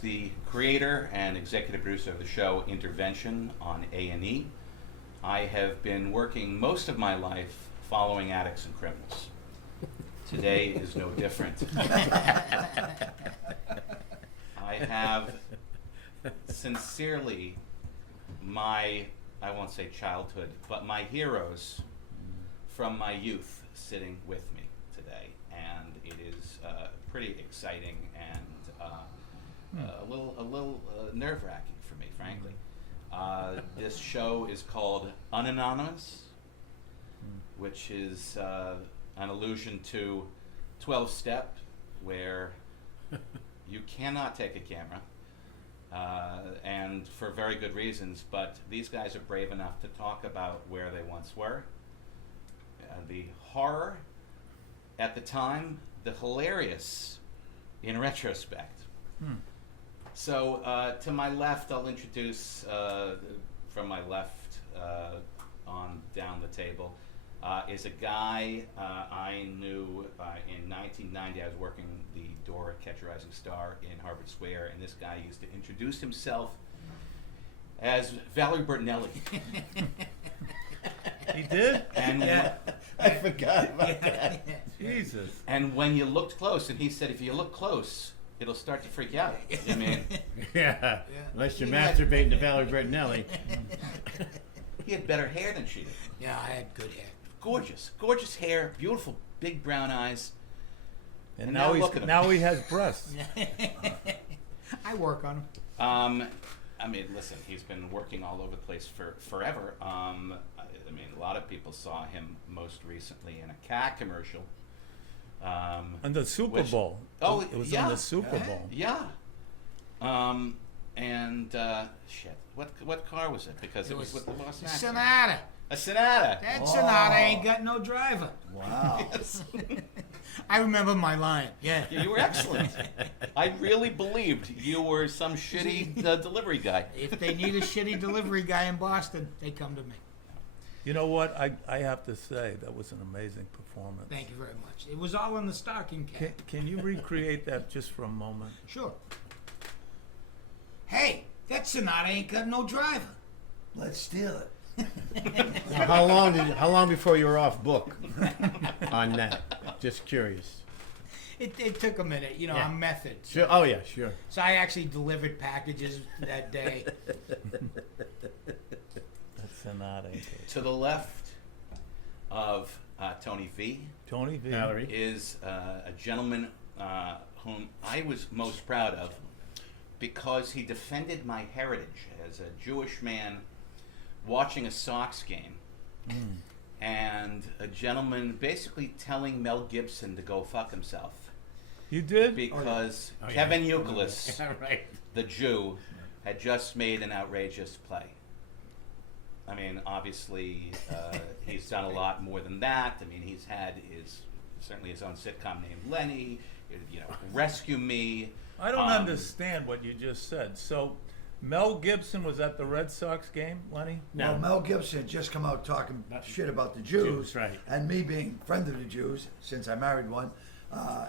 the creator and executive producer of the show Intervention on A&E, I have been working most of my life following addicts and criminals. Today is no different. I have sincerely my, I won't say childhood, but my heroes from my youth sitting with me today. And it is pretty exciting and a little nerve-wracking for me, frankly. This show is called Unanonymous, which is an allusion to 12-step, where you cannot take a camera, and for very good reasons, but these guys are brave enough to talk about where they once were, the horror at the time, the hilarious in retrospect. So to my left, I'll introduce, from my left on down the table, is a guy I knew in 1990. I was working the door at Catch a Rising Star in Harvard Square, and this guy used to introduce himself as Valerie Bertinelli. He did? And I forgot about that. Jesus. And when you looked close, and he said, if you look close, it'll start to freak you out. I mean, Yeah. Unless you're masturbating to Valerie Bertinelli. he had better hair than she did. Yeah, I had good hair. Gorgeous hair, beautiful big brown eyes. And now now look at him. now he has breasts. I work on them. I mean, listen, he's been working all over the place for forever. I mean, a lot of people saw him most recently in a cat commercial. On the Super Which- Bowl. Oh, It was yeah. on the Super Bowl. Yeah. And shit, what car was it? Because it was with the Los Angeles. Sonata. A Sonata. That Sonata ain't got no driver. Wow. Yes. I remember my line. Yeah. You were excellent. I really believed you were some shitty delivery guy. If they need a shitty delivery guy in Boston, they come to me. You know what? I have to say, that was an amazing performance. Thank you very much. It was all in the stocking cap. Can you recreate that just for a moment? Sure. Hey, that Sonata ain't got no driver. Let's steal it. Now, how long before you were off book on that? Just curious. It took a minute. You know, Yeah. I'm method. Sure. Oh yeah, sure. So I actually delivered packages that day. That's Sonata. To the left of Tony V Tony V. Valerie. is a gentleman whom I was most proud of because he defended my heritage as a Jewish man watching a Sox game, and a gentleman basically telling Mel Gibson to go fuck himself You did? because Oh, yeah. Kevin Youkilis, Right. the Jew, had just made an outrageous play. I mean, obviously, he's done a lot more than that. I mean, he's had certainly his own sitcom named Lenny, you know, Rescue Me. I don't understand what you just said. So, Mel Gibson was at the Red Sox game, Lenny? No. Well, Mel Gibson had just come out talking shit about the Jews, Jews, right. and me being friend of the Jews, since I married one,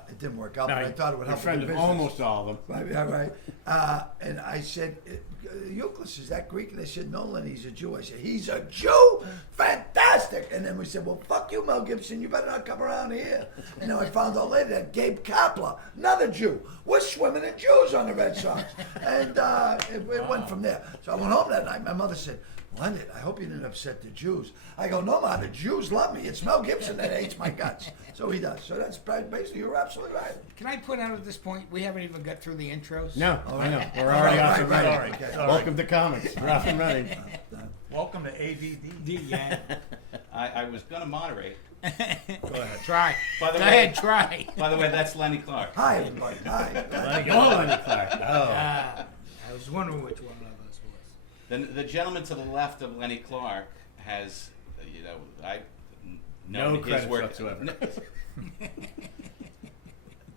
it didn't work out, No, but I thought it would you're help friend with the of business. almost all of them. Right, yeah, right. And I said, Euclid, is that Greek? And they said, no, Lenny, he's a Jew. I said, he's a Jew? Fantastic. And then we said, well, fuck you, Mel Gibson. You better not come around here. And then I found out later that Gabe Kapler, another Jew, was swimming in Jews on the Red Sox. And it went from there. So I went home that night. My mother said, Leonard, I hope you didn't upset the Jews. I go, no, Ma, the Jews love me. It's Mel Gibson that hates my guts. So he does. So that's basically, you're absolutely right. Can I put out at this point, we haven't even got through the intros? No, I know. We're already off and right, running. okay. Welcome to comics. We're off and running. Welcome to AVD. Yeah. I was going to moderate. Go ahead. Try. By the Go way- ahead, try. By the way, that's Lenny Clarke. Hi, everybody. Hi. Oh, Lenny Clarke. Oh. I was wondering which one of us was. The gentleman to the left of Lenny Clarke has, you know, I've No known his credits work. whatsoever.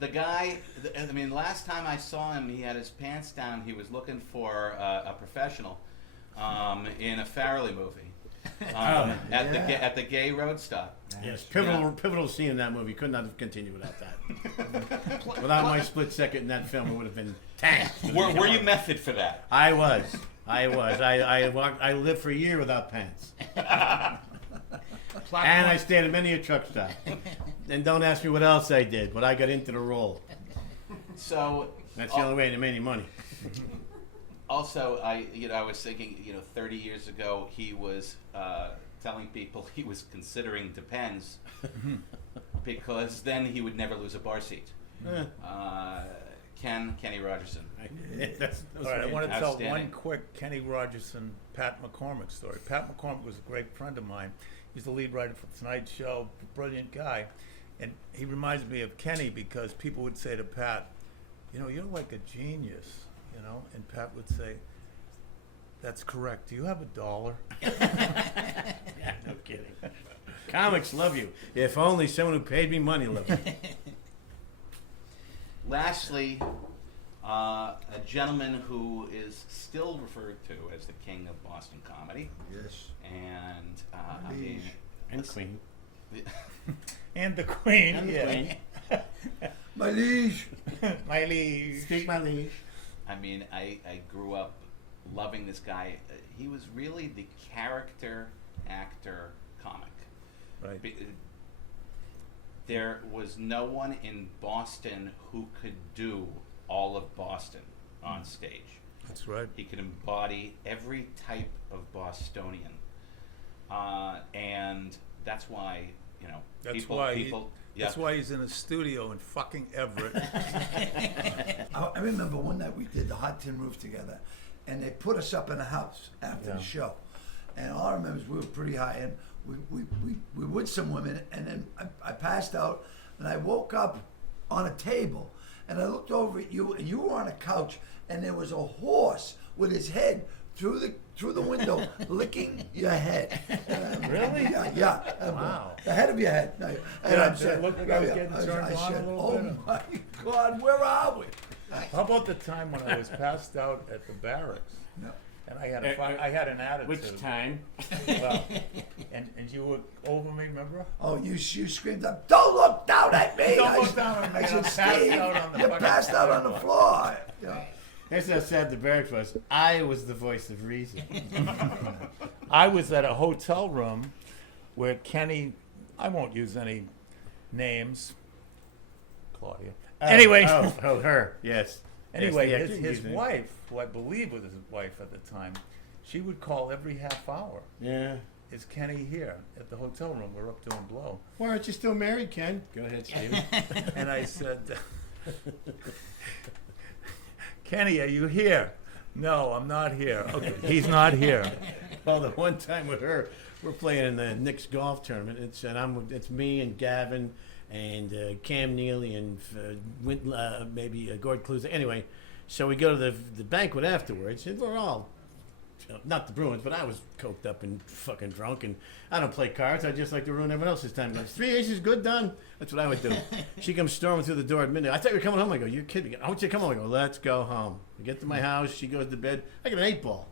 The guy, I mean, last time I saw him, he had his pants down. He was looking for a professional in a Farrelly movie. at the gay road stop. Yes, pivotal scene in that movie. Could not have continued without that. Without my split second in that film, it would have been tanked. Were you method for that? I was. I lived for a year without pants. And I stayed at many a truck stop. And don't ask me what else I did, but I got into the role. So That's the only way to make any money. also, I was thinking, 30 years ago, he was telling people he was considering Depends because then he would never lose a bar seat. Kenny Rogerson. All right, I want to tell one Outstanding. quick Kenny Rogerson, Pat McCormick story. Pat McCormick was a great friend of mine. He's the lead writer for Tonight Show, brilliant guy. And he reminds me of Kenny because people would say to Pat, you're like a genius, and Pat would say, that's correct. Do you have $1? Yeah, no kidding. Comics love you. If only someone who paid me money loved you. Lastly, a gentleman who is still referred to as the king of Boston comedy, Yes. and And Queen. And the Queen. And the yeah. Queen. My liege. My liege. Speak my liege. I grew up loving this guy. He was really the character actor comic. Right. There was no one in Boston who could do all of Boston on stage. That's right. He could embody every type of Bostonian, and that's why That's people. why Yeah. That's why he's in a studio in fucking Everett. I remember one night we did the Hot Tin Roof together, and they put us up in a house after Yeah. the show. And all I remember is we were pretty high, and we with some women, and then I passed out, and I woke up on a table, and I looked over at you, and you were on a couch, and there was a horse with his head through the window, licking your head. Really? Yeah. Wow. The head of your head. No, Did it look like I was getting turned I on a said, little oh bit? my God, where are we? How about the time when I was passed out at the barracks? No. And I had an attitude. Which time? Well, and you were over me, remember? Oh, you screamed up, don't look down at me! Don't I look said- down at me, I I'm said, passed Steve, out on the you're fucking passed out on the floor. Yeah. That's how sad the barracks was. I was the voice of reason. I was at a hotel room where Kenny, I won't use any names, Claudia. Anyway, Oh, her. Yes. anyway, Yes, the his actor wife, who I believe was his wife at the time, she would call every half hour. Yeah. Is Kenny here at the hotel room? We're up doing blow. Why aren't you still married, Ken? Go ahead, Steven. And I said, Kenny, are you here? No, I'm not here. Okay, he's not here. Well, the one time with her, we're playing in the Knicks golf tournament. It's me and Gavin and Cam Neely and maybe Gord Cluze. Anyway, so we go to the banquet afterwards, and we're all, not the Bruins, but I was coked up and fucking drunk, and I don't play cards. I just like to ruin everyone else's time. Like, 3 aces, good, done. That's what I would do. She comes storming through the door at midnight. I thought you were coming home. I go, you're kidding. I want you to come home. I go, let's go home. We get to my house. She goes to bed. I get an 8-ball.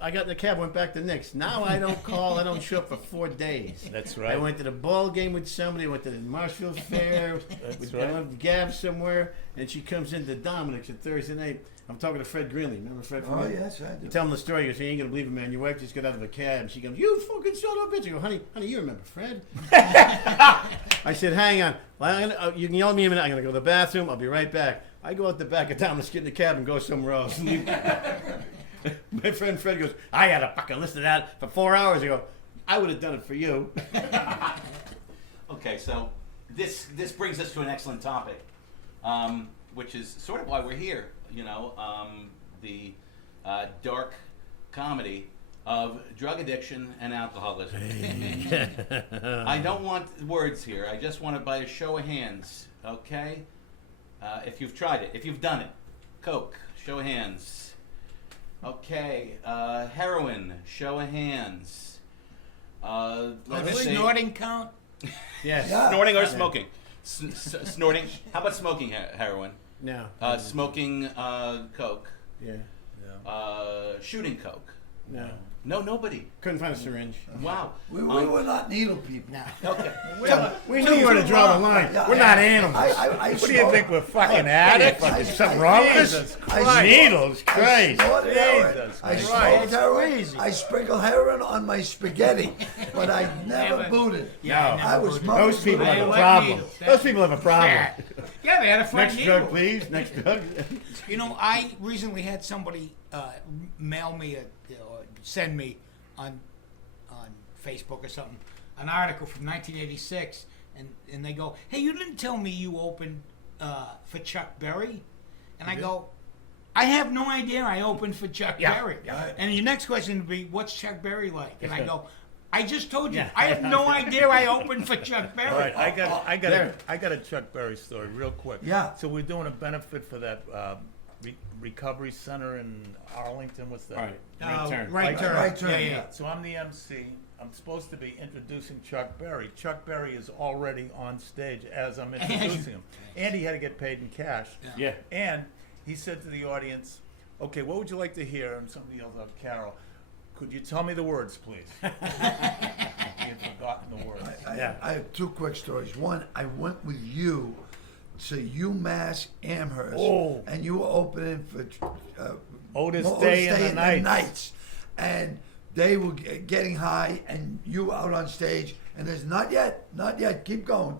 I got in the cab, went back to Knicks. Now I don't call. I don't show up for 4 days. That's I right. went to the ball game with somebody. I went to the Marshfield Fair. That's I right. went to Gav somewhere, and she comes into Dominic's at Thursday night. I'm talking to Fred Greenlee. Remember Fred? Oh, Greenlee? yes, I You do. tell him the story. You say, you ain't gonna believe it, man. Your wife just got out of a cab. She goes, you fucking son of a bitch. I go, honey, you remember Fred? I said, hang on. Well, you can yell at me a minute. I'm gonna go to the bathroom. I'll be right back. I go out the back of town. Let's get in the cab and go somewhere else. My friend Fred goes, I had a fucking list of that for 4 hours. I go, I would have done it for you. Okay, so this brings us to an excellent topic, which is sort of why we're here. The dark comedy of drug addiction and alcoholism. I don't want words here. I just want it by a show of hands, okay? If you've tried it, if you've done it. Coke, show of hands. Okay, heroin, show of hands. Let's say Snorting count? Yes. Yeah. snorting or smoking. Snorting. How about smoking heroin? No. Smoking coke. Yeah. Shooting coke. No. No, nobody. Couldn't find a syringe. Wow. We were not needle people. Okay. We knew where to draw the line. Yeah, We're not animals. What do you think, we're fucking addicts? Fucking something wrong with Jesus us? Christ. Needles, Christ. Snorted heroin. Jesus I Christ. smoked heroin. I sprinkled heroin on my spaghetti, but I never booted. Yeah, I was Those people have a like problem. needles. Those people have a problem. Yeah, they had a front Next needle. drug, please. Next drug. You know, I recently had somebody mail me or send me on Facebook or something an article from 1986, and they go, "Hey, you didn't tell me you opened for Chuck Berry," and I go, "I have no idea I opened for Chuck Berry." And your next question would be, "What's Chuck Berry like?" And I go, "I just told you, Yeah. I have no idea I opened for Chuck Berry." All right, I got a Chuck Berry story real quick. Yeah. So we're doing a benefit for that recovery center in Arlington. What's that? Right. Right Right turn. turn, Yeah, yeah. yeah. So I'm the MC. I'm supposed to be introducing Chuck Berry. Chuck Berry is already on stage as I'm introducing him. And he had to get paid in cash. Yeah. And he said to the audience, "Okay, what would you like to hear?" And somebody yelled out, "Carol, could you tell me the words, please?" He had forgotten the words. I have two quick stories. One, I went with you to UMass Amherst, and you were opening for Otis Day and the Knights. and they were getting high, and you were out on stage, and there's not yet, keep going.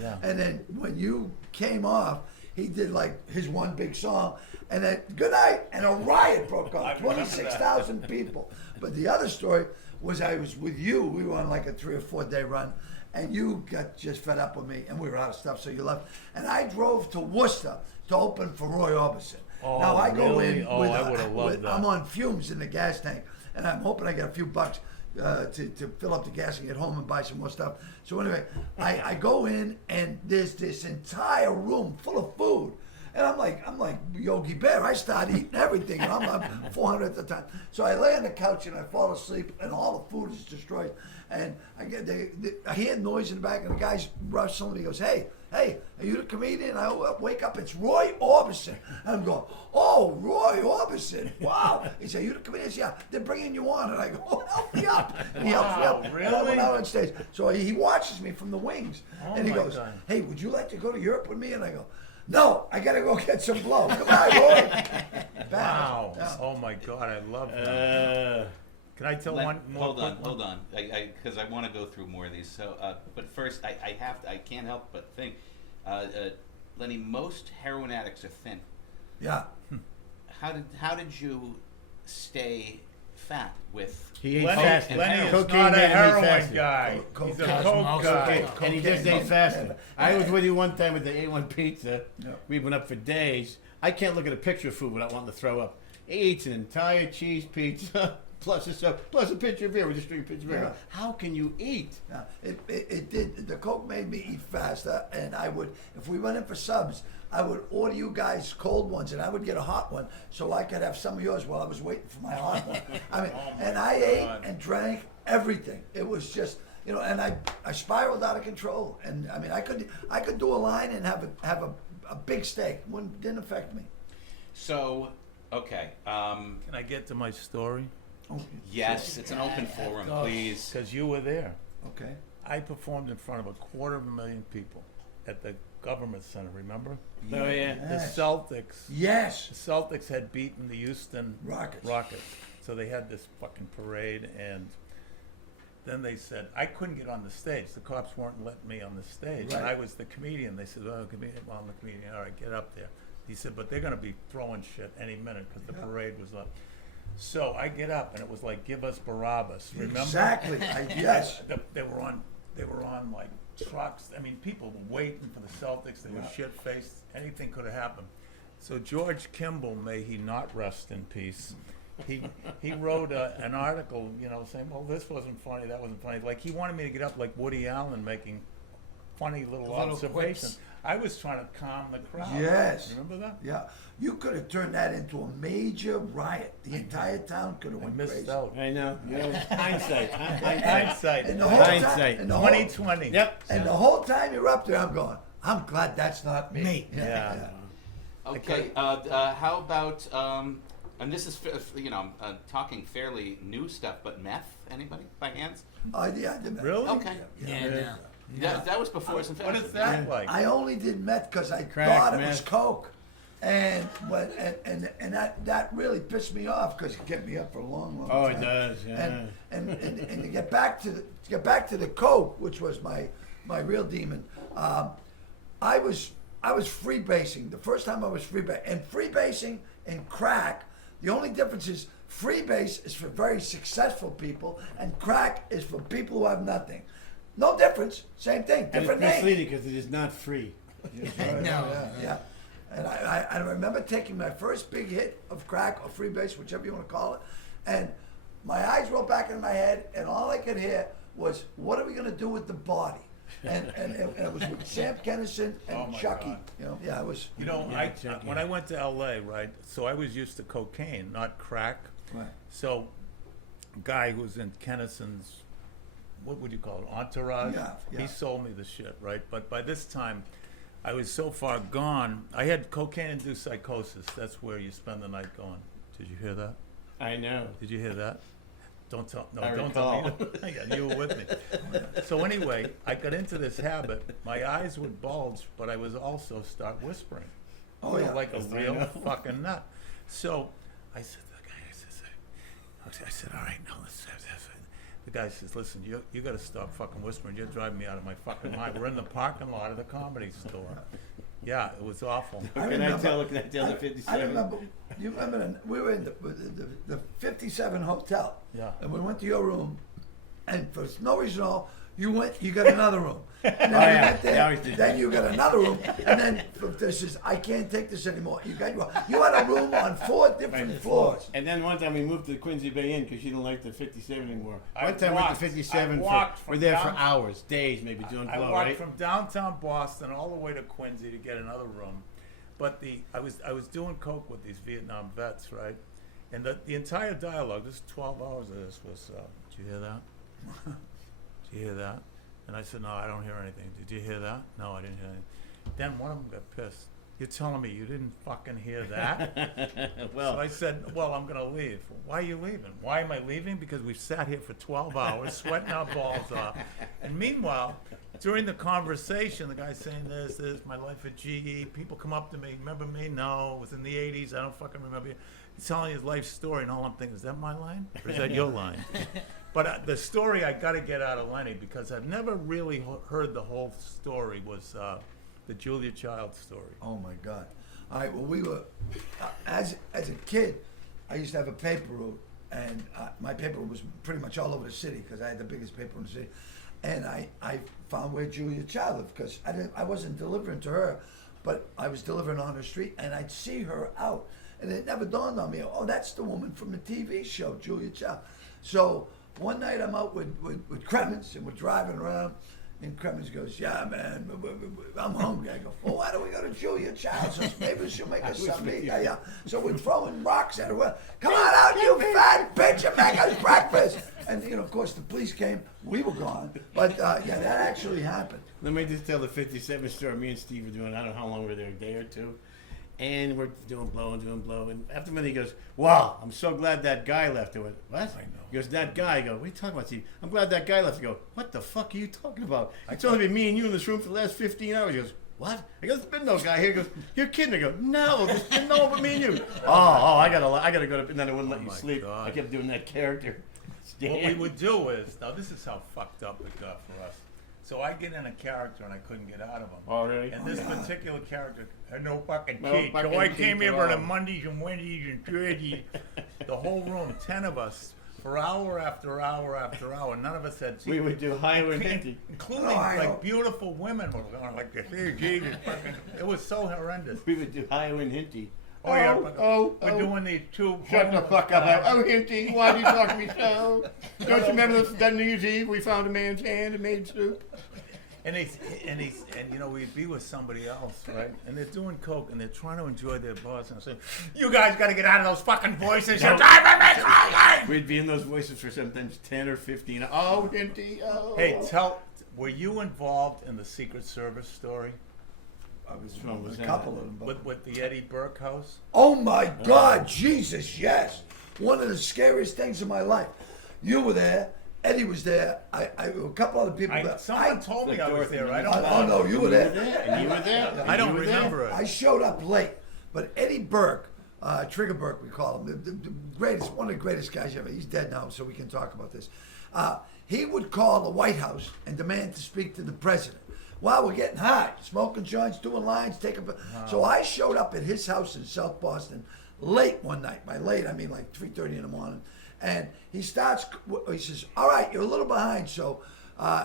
Yeah. And then when you came off, he did like his one big song, and then good night, and a riot broke I out, remember 26,000 people. But the other story was I was with you. We were on like a 3 or 4 day run, and you got just fed up with me, and we were out of stuff, so you left. And I drove to Worcester to open for Roy Orbison. Oh, Now I go really? in Oh, with, I would've loved that. I'm on fumes in the gas tank, and I'm hoping I get a few bucks to fill up the gas and get home and buy some more stuff. So anyway, I go in, and there's this entire room full of food. And I'm like Yogi Bear. I start eating everything, and I'm 400 at the time. So I lay on the couch and I fall asleep, and all the food is destroyed. And I hear noise in the back, and the guy's rustling. He goes, "Hey, are you the comedian?" I wake up. It's Roy Orbison. And I'm going, "Oh, Roy Orbison! Wow!" He said, "You the comedian?" I said, "Yeah, they're bringing you on." And I go, "Oh, help me up!" And he helps me up. Really? And I went out on stage. So he watches me from the wings, Oh, and he my goes, God. "Hey, would you like to go to Europe with me?" And I go, "No, I gotta go get some blow. Come on, Roy." Wow. Yeah. Oh my God, I love that. Can I tell one more? Hold on, quick one? hold on, because I want to go through more of these. So, but first, I can't help but think, Lenny, most heroin addicts are thin. Yeah. How did you stay fat with? He ate Lenny, fasting. Lenny is Cocaine not a made him eat heroin fasting. guy. Co- He's a cocaine. coke guy. And he just Cocaine. ate fasting. I was with you one time with the A1 pizza. Yeah. We went up for days. I can't look at a picture of food without wanting to throw up. He eats an entire cheese pizza plus a pitcher of beer. We just drink a pitcher of beer. Yeah. How can you eat? Yeah. It did. The coke made me eat faster, and I would, if we went in for subs, I would order you guys cold ones, and I would get a hot one so I could have some of yours while I was waiting for my hot one. I mean, and I ate and drank everything. It was just, and I spiraled out of control. And I mean, I could do a line and have a big steak. Didn't affect me. So, okay, Can I get to my story? Oh, yes, it's an open forum, please. Because you were there. okay. I performed in front of 250,000 people at the government center, remember? Oh, yeah. The Yes. Celtics. Yes. The Celtics had beaten the Houston Rockets. So they had this fucking parade, and then they said, I couldn't get on the stage. The cops weren't letting me on the stage. And Right. I was the comedian. They said, "Oh, comedian, well, I'm the comedian. All right, get up there." He said, "But they're going to be throwing shit any minute because the Yeah. parade was up." So I get up, and it was like, "Give us Barabbas." Remember? Exactly. Yes. They were on like trucks. I mean, people were waiting for the Celtics. They were Yeah. shit-faced. Anything could have happened. So George Kimball, may he not rest in peace, he wrote an article, saying, "Well, this wasn't funny, that wasn't funny." Like he wanted me to get up like Woody Allen, making funny little observations. quips. I was trying to calm the crowd. Yes. Remember that? Yeah. You could have turned that into a major riot. The entire town could have I went missed crazy. out. I know. Hindsight. Hindsight. And the whole time, Hindsight. and the whole, 2020. Yep. and the whole time you're up there, I'm going, I'm glad that's not me. Me. Yeah. Okay, how about And this is, talking fairly new stuff, but meth, anybody by hands? Yeah, I did meth. Really? Okay. Yeah, That was before us in What fashion. is that like? I only did meth because I Crack, thought it was meth. coke, and that really pissed me off because it kept me up for a long Oh, time. it does. Yeah. And to get back to the coke, which was my real demon. I was freebasing. The first time I was freebasing, and freebasing and crack, the only difference is freebase is for very successful people, and crack is for people who have nothing. No difference, same thing, And different it's name. misleading because it is not free. Yeah. And I remember taking my first big hit of crack or freebase, whichever you want to call it, and my eyes rolled back in my head, and all I could hear was, "What are we going to do with the body?" And it was with Sam Kennison and Oh my Chucky. God. You know, yeah, it was. You know, Yeah, exactly. when I went to L.A., right, so I was used to cocaine, not crack. Right. So, guy who was in Kennison's, what would you call it, entourage? Yeah. He sold me the shit, right? But by this time, I was so far gone. I had cocaine-induced psychosis. That's where you spend the night going. Did you hear that? I know. Did you hear that? Don't tell. No, I don't recall. tell me. Yeah, you were with me. So anyway, I got into this habit. My eyes would bulge, but I was also start whispering. Oh, You know, yeah. like a Yes, I real know. fucking nut. So I said to the guy, I said, all right, now let's have this. The guy says, listen, you got to stop fucking whispering. You're driving me out of my fucking mind. We're in the parking lot of the Comedy Store. Yeah, it was awful. Can I tell the 57? I remember. You remember? We were in the 57 hotel. Yeah. And we went to your room, and for no reason at all, you got another room. And then Oh, we yeah. went there, Yeah, I always did. then you got another room, and then this is, I can't take this anymore. You had a room on 4 different floors. And then one time we moved to the Quincy Bay Inn because she didn't like the 57 anymore. I One time we went walked- to 57 I walked we're from there for down- hours, days, maybe doing I blow, walked right? from downtown Boston all the way to Quincy to get another room, but I was doing coke with these Vietnam vets, right? And the entire dialogue, this 12 hours of this was, did you hear that? Did you hear that? And I said, no, I don't hear anything. Did you hear that? No, I didn't hear anything. Then one of them got pissed. You're telling me you didn't fucking hear that? So I said, well, I'm going to leave. Why are you leaving? Why am I leaving? Because we've sat here for 12 hours, sweating our balls off. And meanwhile, during the conversation, the guy's saying this, my life at GE. People come up to me, remember me? No, it was in the 80s. I don't fucking remember you. He's telling his life story, and all I'm thinking, is that my line? Or is that your line? But the story I got to get out of Lenny, because I've never really heard the whole story, was the Julia Child story. Oh my God! All right. Well, we were as a kid. I used to have a paper route, and my paper was pretty much all over the city because I had the biggest paper in the city. And I found where Julia Child lived because I wasn't delivering to her, but I was delivering on her street, and I'd see her out, and it never dawned on me. Oh, that's the woman from the TV show, Julia Child. So one night I'm out with Kremens, and we're driving around. And Kremens goes, yeah, man, I'm hungry. I go, well, why don't we go to Julia Child's house? Maybe she'll make us something to eat. Yeah. So we're throwing rocks at her. Well, come on out, you fat bitch, and make us breakfast. And, of course, the police came. We were gone. But, that actually happened. Let me just tell the 57 story. Me and Steve were doing, I don't know how long we were there, a day or two. And we're doing blow. And after a minute, he goes, wow, I'm so glad that guy left. I went, what? I know. He goes, that guy. I go, what are you talking about, Steve? I'm glad that guy left. I go, what the fuck are you talking about? It's only been me and you in this room for the last 15 hours. He goes, what? I go, there's been no guy here. He goes, you're kidding. I go, no, there's been no one but me and you. I gotta go to, and then I wouldn't let you my sleep. God. I kept doing that character. What we would do is, now this is how fucked up it got for us. So I get in a character and I couldn't get out of him. Oh, really? And this particular character had no fucking No teeth. fucking So I teeth came here at for the all. Mondays and Wednesdays and Thursdays. The whole room, 10 of us, for hour after hour after hour. None of us had teeth. We would do Highway Hinty. Including Oh, I know. like beautiful women were going like this. Hey, Jesus, fucking, it was so horrendous. We would do Highway Hinty. Oh, yeah, we're doing these two. Shut the fuck up. Oh, Hinty, why do you talk to me so? Don't you remember that New Year's Eve we found a man's hand and made soup? And we'd be with somebody else, right? And they're doing coke and they're trying to enjoy their buzz and saying, "You guys got to get out of those fucking voices. You're driving me crazy." We'd be in those voices for sometimes 10 or 15. Oh, Hinty, oh. Hey, were you involved in the Secret Service story? I was one was a that? couple of them. But With the Eddie Burke house? oh my God, Jesus, yes. One of the scariest things in my life. You were there. Eddie was there. A couple other people. Someone told me I was there. I don't Oh no, you were there. And you were there. I don't remember it. I showed up late, but Eddie Burke, Trigger Burke, we call him, the greatest, one of the greatest guys ever. He's dead now, so we can talk about this. He would call the White House and demand to speak to the president. Well, we're getting high, smoking joints, doing lines, taking. So I showed up at his house in South Boston late one night. By late, I mean like 3:30 in the morning. And he starts. He says, "All right, you're a little behind, so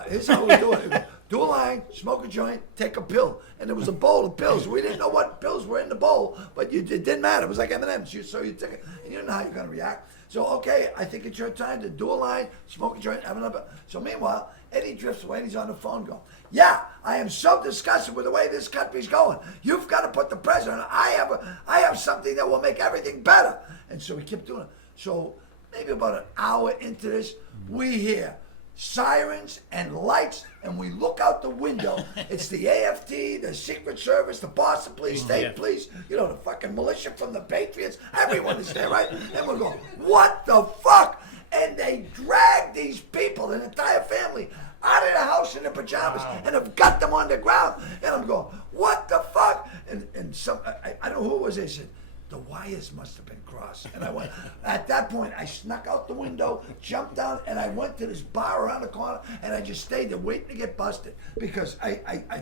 here's how we do it: do a line, smoke a joint, take a pill." And there was a bowl of pills. We didn't know what pills were in the bowl, but it didn't matter. It was like M&Ms. So you took it, and you didn't know how you're going to react. So okay, I think it's your time to do a line, smoke a joint, have another. So meanwhile, Eddie drifts away, and he's on the phone going, "Yeah, I am so disgusted with the way this country's going. You've got to put the president. I have something that will make everything better." And so we kept doing it. So maybe about an hour into this, we hear sirens and lights, and we look out the window. It's the AFT, the Secret Service, the Boston Police, State Police, you know, the fucking militia from the Patriots. Everyone is there, right? And we're going, what the fuck? And they drag these people, an entire family, out of the house in their pajamas and have got them on the ground. And I'm going, what the fuck? And some, I don't know who it was, they said, the wires must have been crossed. And I went, at that point, I snuck out the window, jumped down, and I went to this bar around the corner, and I just stayed there waiting to get busted. Because I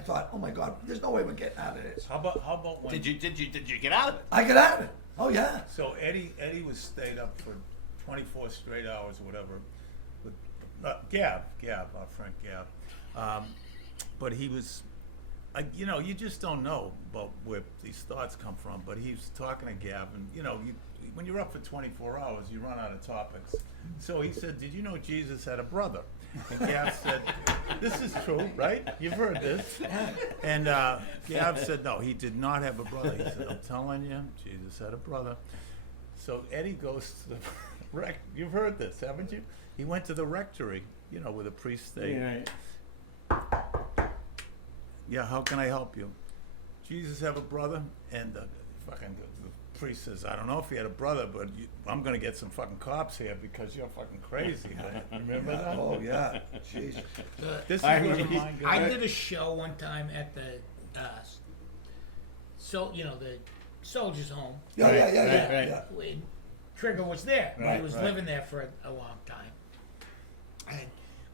thought, oh my God, there's no way we're getting out of this. How about when? Did you get out of it? I got out of it. Oh yeah. So Eddie was stayed up for 24 straight hours or whatever with Gab, our friend Gab. But he was, you know, you just don't know about where these thoughts come from. But he was talking to Gab, and you know, when you're up for 24 hours, you run out of topics. So he said, "Did you know Jesus had a brother?" And Gab said, "This is true, right? You've heard this." And Gab said, "No, he did not have a brother." He said, "I'm telling you, Jesus had a brother." So Eddie goes to the You've heard this, haven't you? He went to the rectory, you know, where the priest stayed. Right. Yeah, how can I help you? Jesus have a brother? And the priest says, I don't know if he had a brother, but I'm going to get some fucking cops here because you're fucking crazy. Remember that? Oh yeah. Jesus. This is I where mean, the mind goes. I did a show one time at the, the soldiers' home. Yeah, yeah, yeah, Right, yeah, right. yeah. When Trigger was there. Right, He was right. living there for a long time. And,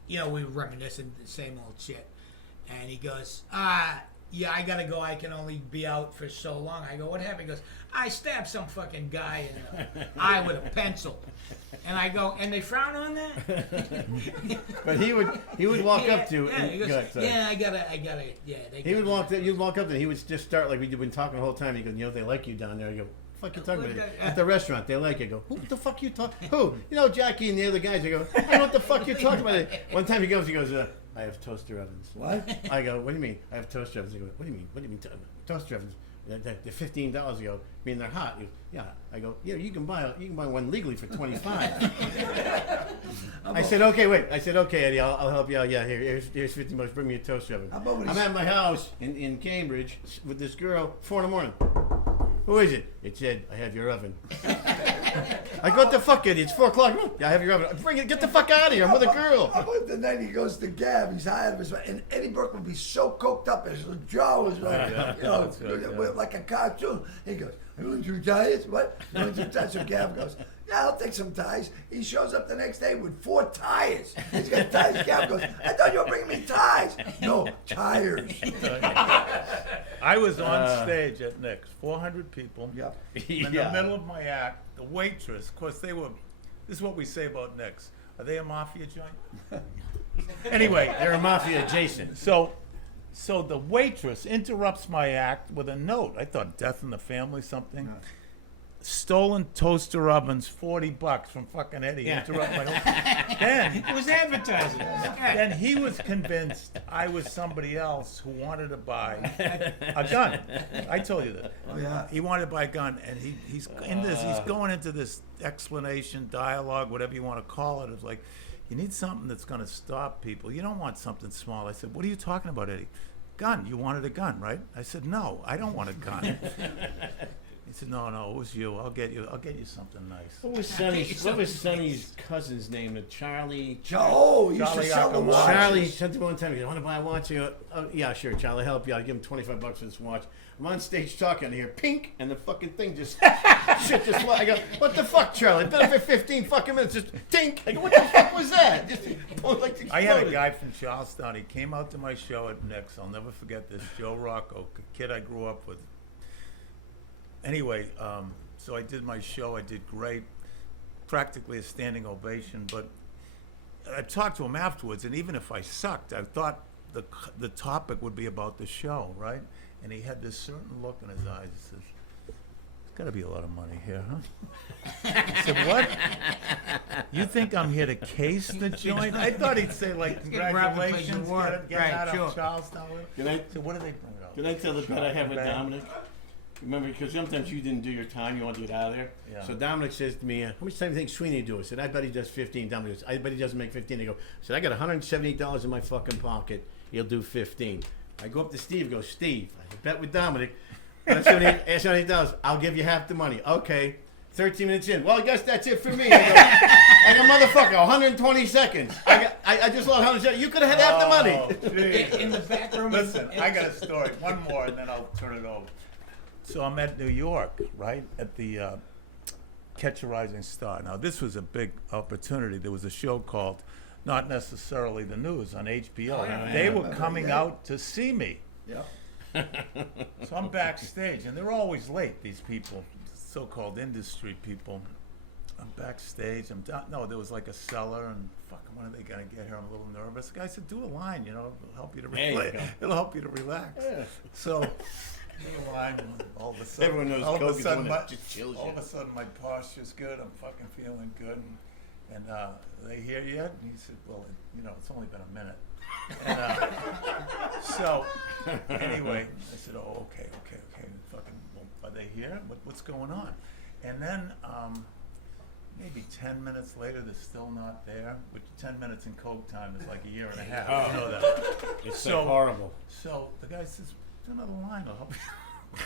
you know, we were reminiscing the same old shit. And he goes, yeah, I gotta go. I can only be out for so long. I go, what happened? He goes, I stabbed some fucking guy in the eye with a pencil. And I go, and they frown on that? But he would walk up to yeah, he goes, go ahead, sorry. yeah, I gotta, yeah. He would walk. You'd walk up and he would just start like we've been talking the whole time. He goes, you know, they like you down there. I go, what the fuck you talking about? At the restaurant, they like you. I go, who the fuck you talking? Who? You know, Jackie and the other guys. I go, I don't know what the fuck you're talking about. One time he goes, I have toaster ovens. What? I go, what do you mean? I have toaster ovens. He goes, what do you mean? What do you mean toaster ovens? They're $15. I go, I mean they're hot. He goes, yeah. I go, yeah. You can buy one legally for $25. I said, okay, wait. I said, okay, Eddie, I'll help you out. Yeah, here's $50. Bring me a toaster oven. I'm at my house in Cambridge with this girl, 4 a.m. Who is it? It said, I have your oven. I go, what the fuck, Eddie? It's 4 o'clock. I have your oven. Bring it. Get the fuck out of here. I'm with a girl. How about the night he goes to Gab? He's high out of his mind, and Eddie Burke would be so coked up, his jaw was like, Yeah, you know, that's good, yeah. like a cartoon. He goes, "You want 2 tires? What? You want 2 tires?" So Gab goes, "Yeah, I'll take some tires." He shows up the next day with 4 tires. He's got tires. Gab goes, "I thought you were bringing me tires." "No, tires." I was on stage at Nick's, 400 people. Yeah. In the middle of my act, the waitress, of course, this is what we say about Nick's. Are they a mafia joint? Anyway, They're a mafia adjacent. so the waitress interrupts my act with a note. I thought death in the family, something. Stolen toaster ovens, $40 from fucking Eddie. Yeah. Interrupt my whole. Then It was advertising. then he was convinced I was somebody else who wanted to buy a gun. I told you that. Oh yeah. He wanted to buy a gun, and he's in this. He's going into this explanation, dialogue, whatever you want to call it. It's like, you need something that's going to stop people. You don't want something small. I said, what are you talking about, Eddie? gun. You wanted a gun, right? I said, no, I don't want a gun. He said, no, it was you. I'll get you something nice. What was Sonny's cousin's name? Charlie. Joe, you used to Charlie sell the Ackerman. watches. Charlie said to me one time, he goes, want to buy a watch? I go, oh, yeah, sure, Charlie, I'll help you. I'll give him $25 for this watch. I'm on stage talking, I hear pink, and the fucking thing just, shit just fly. I go, what the fuck, Charlie? It's been for 15 fucking minutes, just tink. I go, what the fuck was that? Just, like, I had a exploded. guy from Charlestown. He came out to my show at Nick's. I'll never forget this. Joe Rocco, a kid I grew up with. Anyway, so I did my show. I did great, practically a standing ovation. But I talked to him afterwards, and even if I sucked, I thought the topic would be about the show, right? And he had this certain look in his eyes. He says, "There's got to be a lot of money here, huh?" I said, "What? You think I'm here to case the joint?" I thought he'd say like, "Congratulations, get Right, out sure. of Charlestown." Can I, So what do they bring up? can I tell the bet I have with Bang. Dominic? Remember, because sometimes you didn't do your time, you want to get out of there. Yeah. So Dominic says to me, how much time do you think Sweeney do? I said, I bet he does 15. Dominic goes, I bet he doesn't make 15. I go, I said, I got $178 in my fucking pocket. He'll do 15. I go up to Steve, go, Steve, I bet with Dominic, $178, I'll give you half the money. Okay. 13 minutes in. Well, I guess that's it for me. I go, motherfucker, 120 seconds. I just lost 100. You could have had half the money. Oh, geez. In the back room. Listen, I got a story. One more, and then I'll turn it over. So I'm at New York, right, at the Catch a Rising Star. Now, this was a big opportunity. There was a show called Not Necessarily the News on HBO. Oh, yeah, They I were remember, coming yeah. out to see me. Yeah. So I'm backstage, and they're always late, these people, so-called industry people. I'm backstage. I'm down. No, there was like a cellar, and fuck, when are they gonna get here? I'm a little nervous. The guy said, "Do a line, it'll help you to There you relax. go. It'll help you to relax." Yeah. So, do a line, and all of a sudden, Everyone knows all Coke of a is sudden, one my, that just chills all you. of a sudden, my posture's good. I'm fucking feeling good, and they here yet? And he said, "Well, it's only been a minute." And so, anyway, I said, "Oh, okay. Fucking, well, are they here? What's going on?" And then, maybe 10 minutes later, they're still not there. Which 10 minutes in Coke time is like a year and a half. You know that. It's So- so horrible. So the guy says, "Do another line, I'll help you."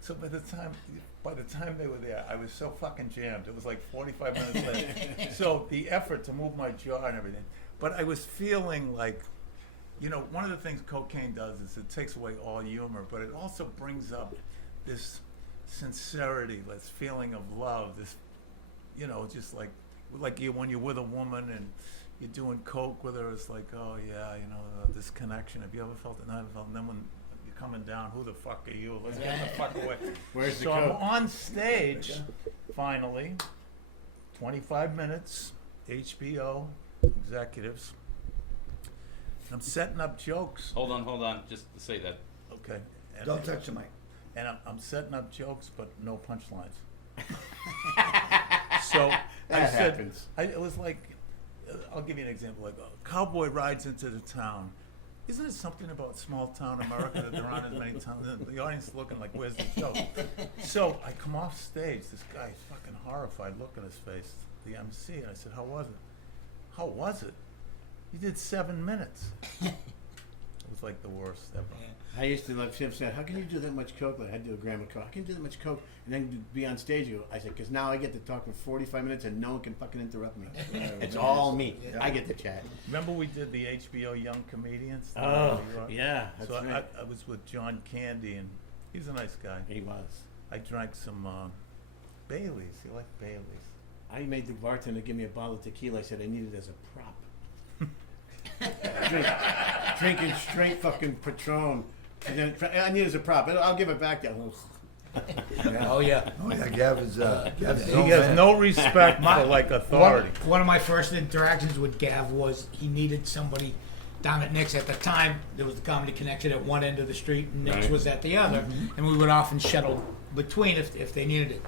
So by the time they were there, I was so fucking jammed. It was like 45 minutes later. So the effort to move my jaw and everything, but I was feeling like, one of the things cocaine does is it takes away all humor, but it also brings up this sincerity, this feeling of love, this, just like when you're with a woman and you're doing coke with her, it's like, oh yeah, this connection. Have you ever felt it? No, I haven't felt it. And then when you're coming down, who the fuck are you? Let's get the fuck away. Where's the So I'm coke? on stage, finally, 25 minutes, HBO, executives. I'm setting up jokes. Hold on, just to say that. Okay. And, Don't touch the mic. and I'm setting up jokes, but no punchlines. So I That said, happens. it was like, I'll give you an example. Like, a cowboy rides into the town. Isn't it something about small town America that there aren't as many towns? The audience looking like, where's the joke? So I come off stage. This guy's fucking horrified look on his face, the MC. And I said, how was it? How was it? You did 7 minutes. It was like the worst ever. I used to love Tim said, how can you do that much coke? Like I do a gram of coke. How can you do that much coke and then be on stage? I said, because now I get to talk for 45 minutes and no one can fucking interrupt me. It's all me. I get to chat. Remember we did the HBO Young Comedians? thing in Oh, New York? yeah. That's So right. I was with John Candy, and he's a nice guy. He was. I drank some Baileys. He liked Baileys. I made the bartender give me a bottle of tequila. I said I needed it as a prop. Drinking straight fucking Patron. And then, I need it as a prop. I'll give it back to you. Oh yeah. Oh yeah, Gav is He has no respect for like authority. One of my first interactions with Gav was he needed somebody down at Nick's. At the time, there was the Comedy Connection at one end of the street, and Nick's Right. was at the other, and we would often shuttle between if they needed it.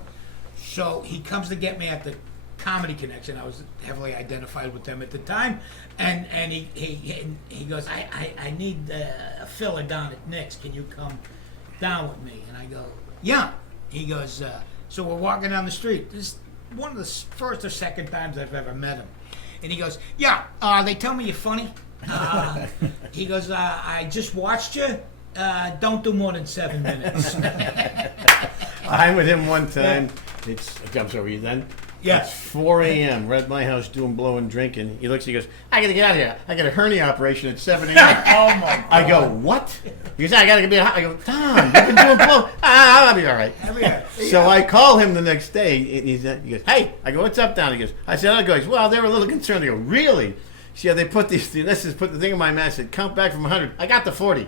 So he comes to get me at the Comedy Connection. I was heavily identified with them at the time, and he goes, I need a filler down at Nick's. Can you come down with me? And I go, yeah. He goes, so we're walking down the street. This is one of the first or second times I've ever met him. And he goes, yeah, they tell me you're funny. He goes, I just watched you. Don't do more than 7 minutes. I'm with him one time. I'm sorry, were you then? Yeah. It's 4 a.m. We're at my house doing blowing, drinking. He looks, he goes, I gotta get out of here. I got a hernia operation at 7 a.m. Oh my God. I go, what? He goes, I gotta be. I go, Tom, you've been doing blow. I'll be all right. So I call him the next day. And he goes, hey. I go, what's up, Don? He goes, I said, I'll go. He goes, well, they were a little concerned. I go, really? See how they put these. This is put the thing in my mouth. Said, count back from 100. I got to 40.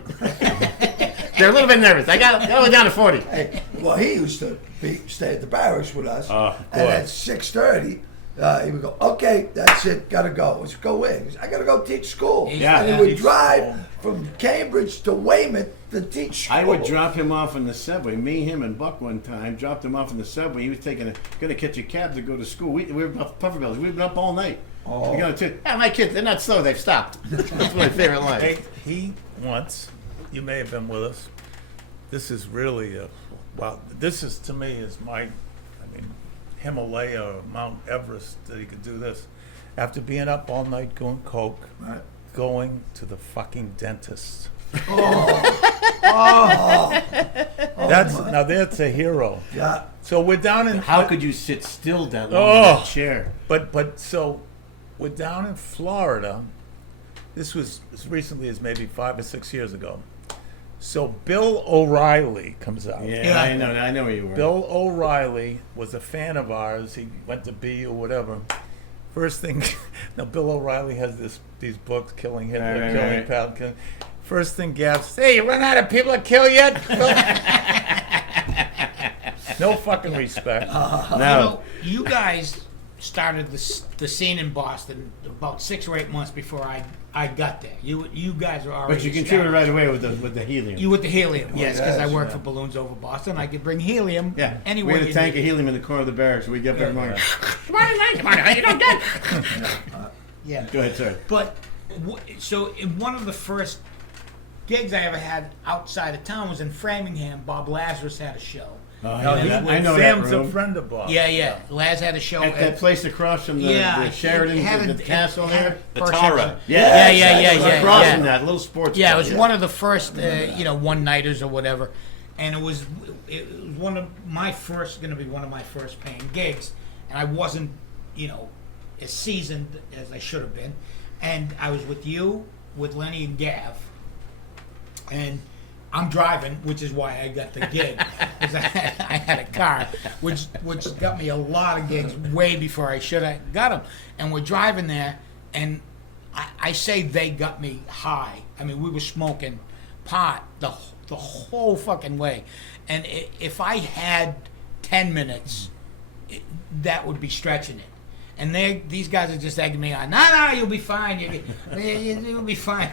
They're a little bit nervous. I got down to 40. Hey, well, he used to stay at the barracks with us, Oh, and boy. at 6:30, he would go, "Okay, that's it, gotta go." I said, "Go where?" He goes, "I gotta go teach school." Yeah. And he would drive from Cambridge to Weymouth to teach school. I would drop him off in the subway. Me, him, and Buck one time dropped him off in the subway. He was going to catch a cab to go to school. We were puffer bellies. We've been up all night. Oh. My kids, they're not slow. They've stopped. That's my favorite line. Hey, he once, you may have been with us. This is really this is to me is Himalaya or Mount Everest that he could do this. After being up all night doing coke, Right. going to the fucking dentist. That's a hero. Yeah. So we're down in How could you sit still that long in Oh. that chair? But so we're down in Florida. This was as recently as maybe 5 or 6 years ago. So Bill O'Reilly comes out. Yeah, I know where you were. Bill O'Reilly was a fan of ours. He went to BU or whatever. First thing, now Bill O'Reilly has these books, Killing Hitler, Right, Killing right. Pal. First thing Gav says, hey, you run out of people to kill yet? No fucking respect. No. You guys started the scene in Boston about 6 or 8 months before I got there. You guys were already. But you contributed established. right away with the helium. You with the helium, yes, because I yes, worked yeah. for Balloons Over Boston. I could bring helium. Yeah. Anywhere. We had a you tank need. of helium in the corner of the barracks. We get up every morning. Come on, how you don't get? Yeah. Go ahead, sir. But so in one of the first gigs I ever had outside of town was in Framingham. Bob Lazarus had a show. Oh, No, yeah, he- I know Sam's that a room. friend of Bob. Yeah. Laz had a show At that place across from the Sheridan, it had the castle there. The Tara. Yeah. Across from that little sports. Yeah, it club. was one of the first, one-nighters or whatever, and it was going to be one of my first paying gigs, and I wasn't, as seasoned as I should have been, and I was with you, with Lenny and Gav, and I'm driving, which is why I got the gig, because I had a car, which got me a lot of gigs way before I should have got them, and we're driving there, and I say they got me high. I mean, we were smoking pot the whole fucking way. And if I had 10 minutes, that would be stretching it. And these guys are just egging me on. No, you'll be fine. You'll be fine.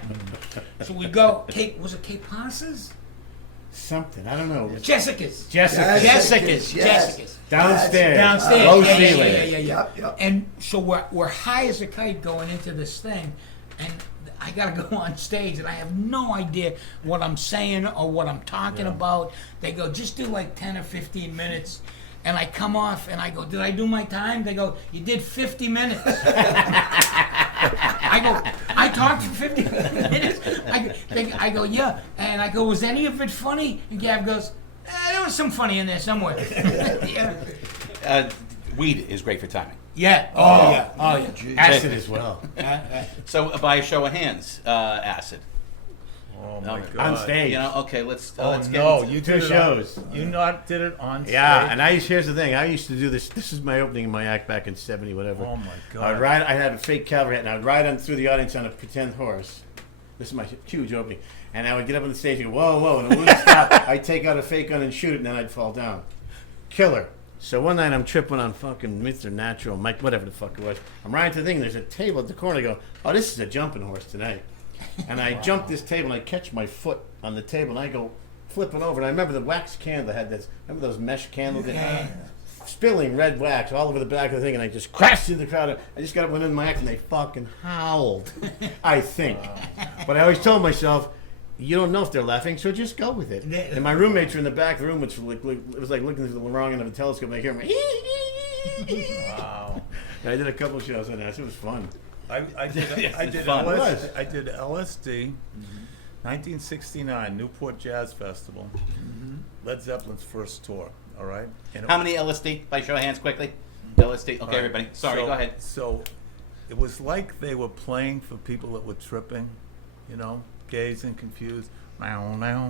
So we go. Was it Cape Passes? Something. I don't know. Jessica's. Jessica. Jessica's. Downstairs. Downstairs. Low Yeah. ceiling. Yep. And so we're high as a kite going into this thing, and I gotta go on stage, and I have no idea what I'm saying or what I'm talking about. They go, just do like 10 or 15 minutes. And I come off and I go, did I do my time? They go, you did 50 minutes. I go, I talked for 50 minutes. I go, yeah. And I go, was any of it funny? And Gav goes, there was some funny in there somewhere. Yeah. Weed is great for timing. Yeah. Oh, yeah. Oh, yeah. Acid as well. So by a show of hands, acid. Oh my No. God. On stage. Okay, let's Oh let's get no, into you Two did it shows. You not did it on stage. Yeah, and here's the thing. I used to do this. This is my opening in my act back in '70, whatever. Oh my I'd God. ride. I had a fake cavalry hat, and I'd ride on through the audience on a pretend horse. This is my huge opening, and I would get up on the stage and go, whoa, whoa, and it wouldn't stop. I'd take out a fake gun and shoot it, and then I'd fall down. Killer. So one night I'm tripping on fucking Mr. Natural, Mike, whatever the fuck it was. I'm riding to the thing, and there's a table at the corner. I go, oh, this is a jumping horse tonight. And I jump this table, and I catch my foot on the table, and I go flipping over. And I remember the wax candle had this. Remember those mesh candles? Spilling red wax all over the back of the thing, and I just crashed through the crowd. I just got up, went in my act, and they fucking howled. I think. But I always told myself, you don't know if they're laughing, so just go with it. And my roommates were in the back of the room, which it was like looking through the wrong end of a telescope, and I hear them. Wow. And I did a couple shows on that. So it was fun. I did fun. It was. I did LSD, 1969 Newport Jazz Festival, Led Zeppelin's first tour. All right. And How many LSD? By show of hands, quickly. LSD. Okay, All right. everybody. Sorry, So- go ahead. So, it was like they were playing for people that were tripping, you know, gazed and confused. Now, now,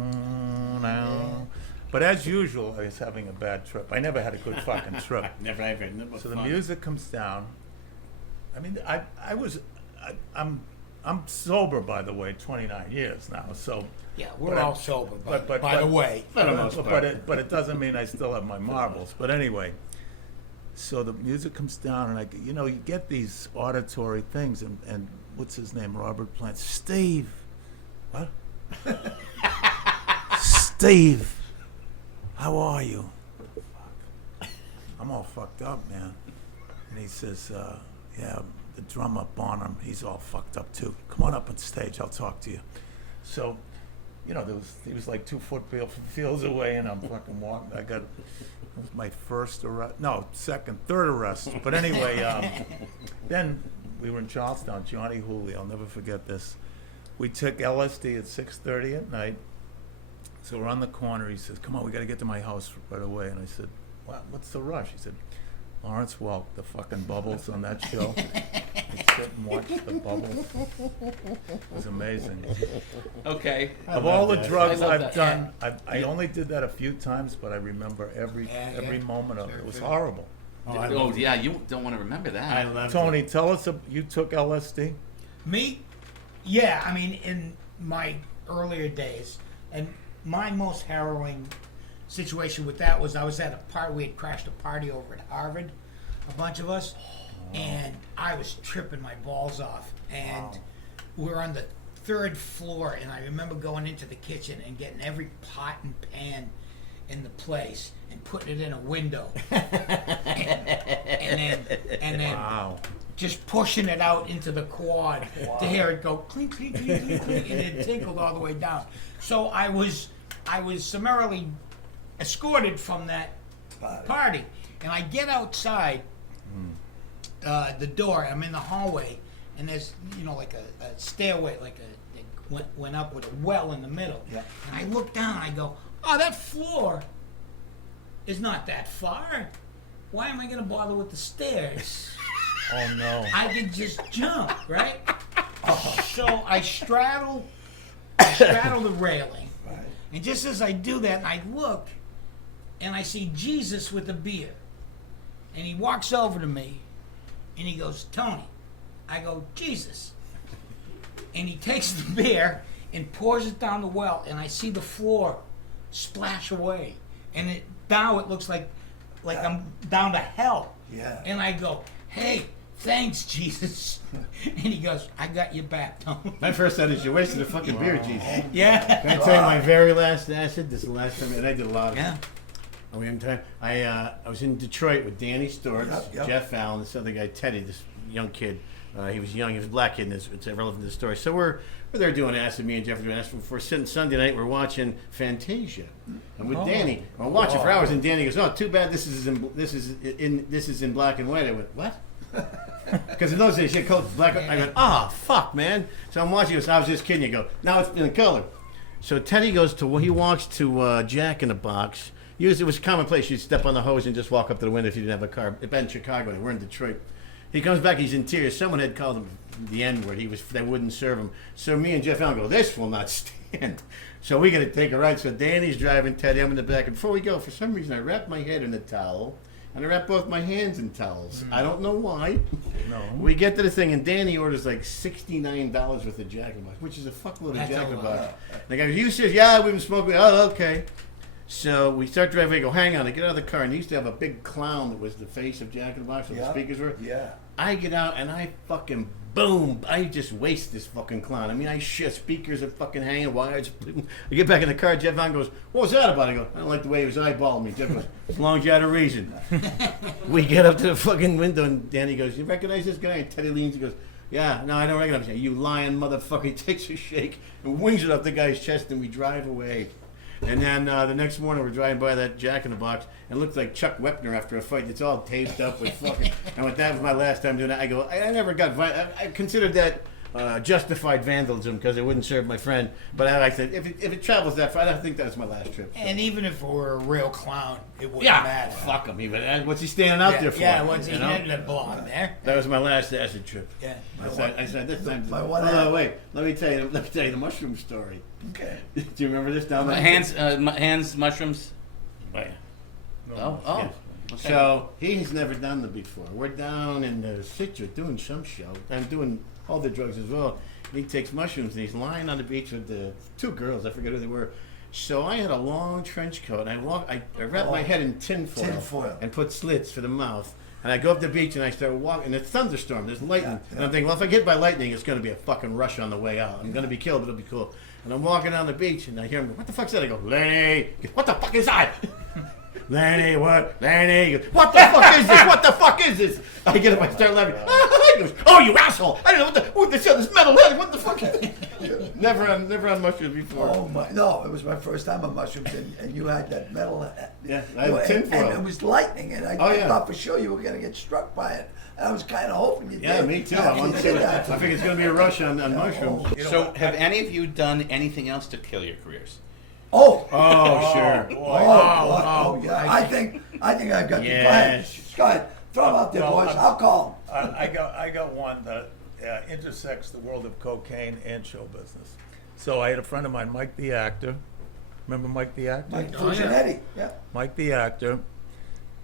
now. But as usual, I was having a bad trip. I never had a good fucking trip. Never have it. Never So the music comes down. I mean, I'm sober, by the way, 29 years now. So, Yeah, we're But I- all sober, but- by the way. For the most part. but it doesn't mean I still have my marbles. But anyway, so the music comes down, and you get these auditory things, and what's his name? Robert Plant. Steve. What? Steve. How are you? I'm all fucked up, man. And he says, yeah, the drummer, Bonham, he's all fucked up too. Come on up on stage, I'll talk to you. So, he was like 2 fields away, and I'm fucking walking. It was my first arrest. No, third arrest. But anyway, then we were in Charlestown, Johnny Hooley, I'll never forget this. We took LSD at 6:30 at night. So we're on the corner. He says, come on, we got to get to my house right away. And I said, what's the rush? He said, Lawrence Welk, the fucking Bubbles on that show. I sit and watch the Bubbles. It was amazing. Okay. Of all the that. drugs I love I've that. done, I only did that a few times, but I remember every moment of it. It was horrible. Oh, yeah, you don't want to remember I that. love Tony, tell us, you took LSD? Me? Yeah, I mean, in my earlier days, and my most harrowing situation with that was I was at a party, we had crashed a party over at Harvard, a bunch of us, and I was tripping my balls off. And we're on the 3rd floor, and I remember going into the kitchen and getting every pot and pan in the place and putting it in a window. and then Wow. just pushing it out into the quad to hear it go clink, clink, clink, clink, clink, and it tinkled all the way down. So I was summarily escorted from that party, and I get outside the door. I'm in the hallway, and there's like a stairway, like it went up with a well in the middle. Yeah. And I look down, and I go, oh, that floor is not that far. Why am I going to bother with the stairs? Oh, no. I could just jump, right? So I straddle the railing, and just as I do that, I look, and I see Jesus with a beer, and he walks over to me, and he goes, Tony. I go, Jesus. And he takes the beer and pours it down the well, and I see the floor splash away, and now it looks like I'm down to hell. Yeah. And I go, hey, thanks, Jesus. And he goes, I got your back, Tony. My first thought is you wasted a fucking beer, Jesus. Yeah. Can I tell you my very last acid? This is the last time, and I did a lot of Yeah. it. Oh, we haven't time. I was in Detroit with Danny Storrs, Yep. Jeff Allen, this other guy, Teddy, this young kid. He was young, he was a black kid, and it's irrelevant to the story. So we're there doing acid, me and Jeff are doing acid. For Sunday night, we're watching Fantasia. And with Danny, we're watching for hours, and Danny goes, oh, too bad this is in black and white. I went, what? Because in those days, you had color black. I went, oh, fuck, man. So I'm watching this. I was just kidding. You go, now it's in color. So Teddy he walks to Jack in the Box. Usually it was commonplace. You'd step on the hose and just walk up to the window if you didn't have a car. In Chicago, we're in Detroit. He comes back, he's in tears. Someone had called him the N-word. They wouldn't serve him. So me and Jeff Allen go, this will not stand. So we got to take a ride. So Danny's driving, Teddy, I'm in the back. And before we go, for some reason, I wrapped my head in a towel. And I wrapped both my hands in towels. I don't know why. No. We get to the thing, and Danny orders like $69 worth of Jack in the Box, which is a fuckload of That's Jack a in the lot. Box. The guy goes, you said, yeah, we've been smoking. Oh, okay. So we start driving. I go, hang on. I get out of the car, and they used to have a big clown that was the face of Jack in the Box, where the speakers were. Yeah. I get out, and I fucking boom. I just waste this fucking clown. I mean, speakers are fucking hanging, wires. I get back in the car. Jeff Allen goes, what was that about? I go, I don't like the way he was eyeballing me. Jeff goes, as long as you had a reason. We get up to the fucking window, and Danny goes, you recognize this guy? And Teddy leans and goes, yeah, no, I don't recognize him. You lying motherfucker. He takes a shake and wings it up the guy's chest, and we drive away. And then the next morning we're driving by that Jack in the Box, and it looked like Chuck Wepner after a fight. It's all taped up with fucking. And with that was my last time doing that. I go, I never got. I considered that justified vandalism because it wouldn't serve my friend. But I said, if it travels that far, I think that's my last trip. So. And even if it were a real clown, it wouldn't Yeah, matter. fuck him. Even what's he standing out there for? Yeah, once he you know? didn't belong there. That was my last acid trip. Yeah. I said this time. My one Oh, hand- wait. Let me tell you the mushroom story. Okay. Do you remember this down there? Hands, mushrooms. Right. Oh. Yeah. Okay. So he's never done them before. We're down in Citrus doing some show. I'm doing all the drugs as well. He takes mushrooms and he's lying on the beach with the two girls. I forget who they were. So I had a long trench coat and I wrapped my head in tinfoil and put slits for the mouth. And I go up the beach and I start walking. And it's thunderstorm. There's lightning. Yeah. And I'm thinking, well, if I get by lightning, it's going to be a fucking rush on the way out. I'm going to be killed, but it'll be cool. And I'm walking down the beach and I hear him go, what the fuck's that? I go, Lenny. He goes, what the fuck is that? Lenny, what? Lenny. He goes, what the fuck is this? What the fuck is this? I get up, I start laughing. He goes, oh, you asshole. I don't know what this metal head. What the fuck is this? Never on mushrooms before. Oh my! No, it was my first time on mushrooms, and you had that metal. Yeah, I had tinfoil. and it was lightning, and I thought for sure you were gonna get struck by it. And I was kind of hoping you did. Yeah, me too. I want to see what, I think it's going to be a rush on mushrooms. You know So, what? have any of you done anything else to kill your careers? Oh, Oh, sure. oh, yeah. I think I've got the. Yes. Go ahead, throw them out there, No, boys. I'm- I'll call them. I got one that intersects the world of cocaine and show business. So I had a friend of mine, Mike the actor. Remember Mike the actor? Mike Oh, yeah. Fuginetti. Yeah. Mike the actor.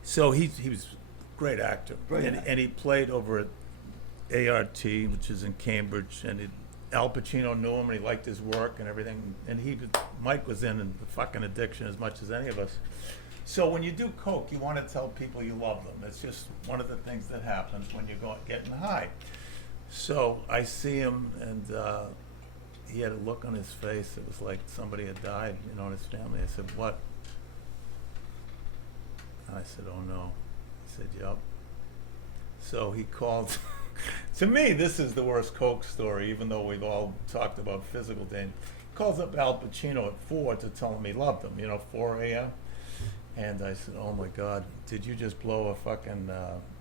So he was a great actor, Great and, actor. and he played over at ART, which is in Cambridge, and Al Pacino knew him and he liked his work and everything. And Mike was in the fucking addiction as much as any of us. So when you do coke, you want to tell people you love them. It's just one of the things that happens when you're getting high. So I see him, and he had a look on his face. It was like somebody had died, in his family. I said, "What?" And I said, "Oh no." He said, "Yup." So he called. To me, this is the worst coke story, even though we've all talked about physical danger. He calls up Al Pacino at 4 to tell him he loved him. 4 a.m. And I said, "Oh my God, did you just blow a fucking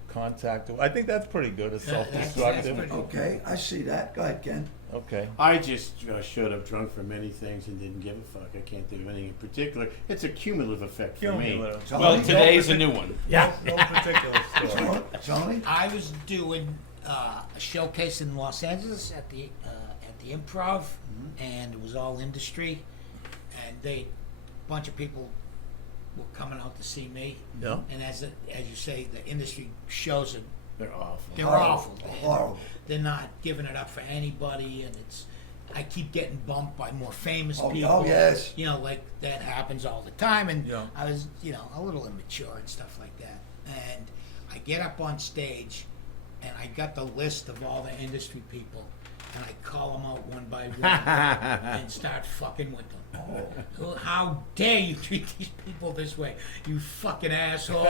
contact?" I think that's pretty good. It's That's self-destructive. pretty- Okay, I see that. Go ahead, Ken. Okay. I just showed up drunk for many things and didn't give a fuck. I can't think of anything in particular. It's a cumulative effect for me. Cumulative. Tony? Well, today's a new one. Yeah. No particular story. Tony? I was doing a showcase in Los Angeles at the Improv, and it was all industry, and a bunch of people were coming out to see me. Yeah. And as you say, the industry shows it. They're awful. They're Horrible. awful. Horrible. They're not giving it up for anybody, and I keep getting bumped by more famous Oh, people. oh, yes. Like that happens all the time, and Yeah. I was, a little immature and stuff like that. And I get up on stage, and I got the list of all the industry people, and I call them out one by one and start fucking with them. Oh, how dare you treat these people this way, you fucking asshole!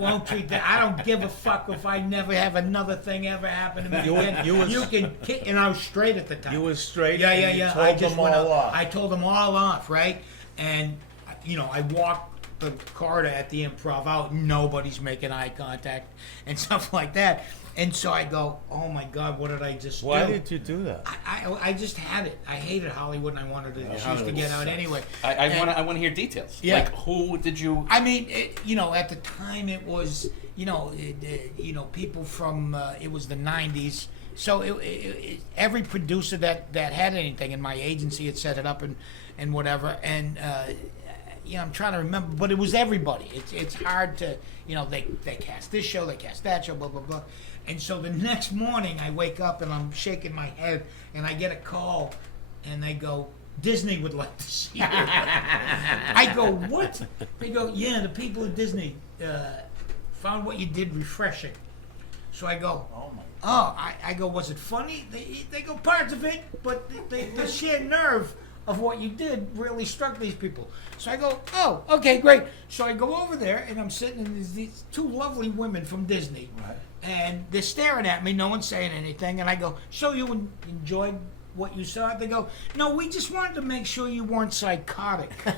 Won't treat that. I don't give a fuck if I never have another thing ever happen to me again. You can kick, and I was straight at the time. You was straight. Yeah, and you yeah. Told I just them went all up. off. I told them all off, right? And I walked the corridor at the Improv out. Nobody's making eye contact and stuff like that. And so I go, oh my God, what did I just Why do? did you do that? I just had it. I hated Hollywood, and I wanted to choose to Hollywood get out sucks. anyway. I And- want to hear details. Yeah. Like, who did you? I mean, at the time it was, people from, it was the 90s. So every producer that had anything in my agency had set it up and whatever. And, I'm trying to remember, but it was everybody. It's hard to, they cast this show, they cast that show, blah, blah, blah. And so the next morning I wake up and I'm shaking my head and I get a call and they go, Disney would like to see you. I go, what? They go, yeah, the people at Disney found what you did refreshing. So I go, Oh my. I go, was it funny? They go, parts of it, but the sheer nerve of what you did really struck these people. So I go, oh, okay, great. So I go over there and I'm sitting and there's these two lovely women from Disney. Right. And they're staring at me, no one's saying anything. And I go, so you enjoyed what you saw? They go, no, we just wanted to make sure you weren't psychotic. Oh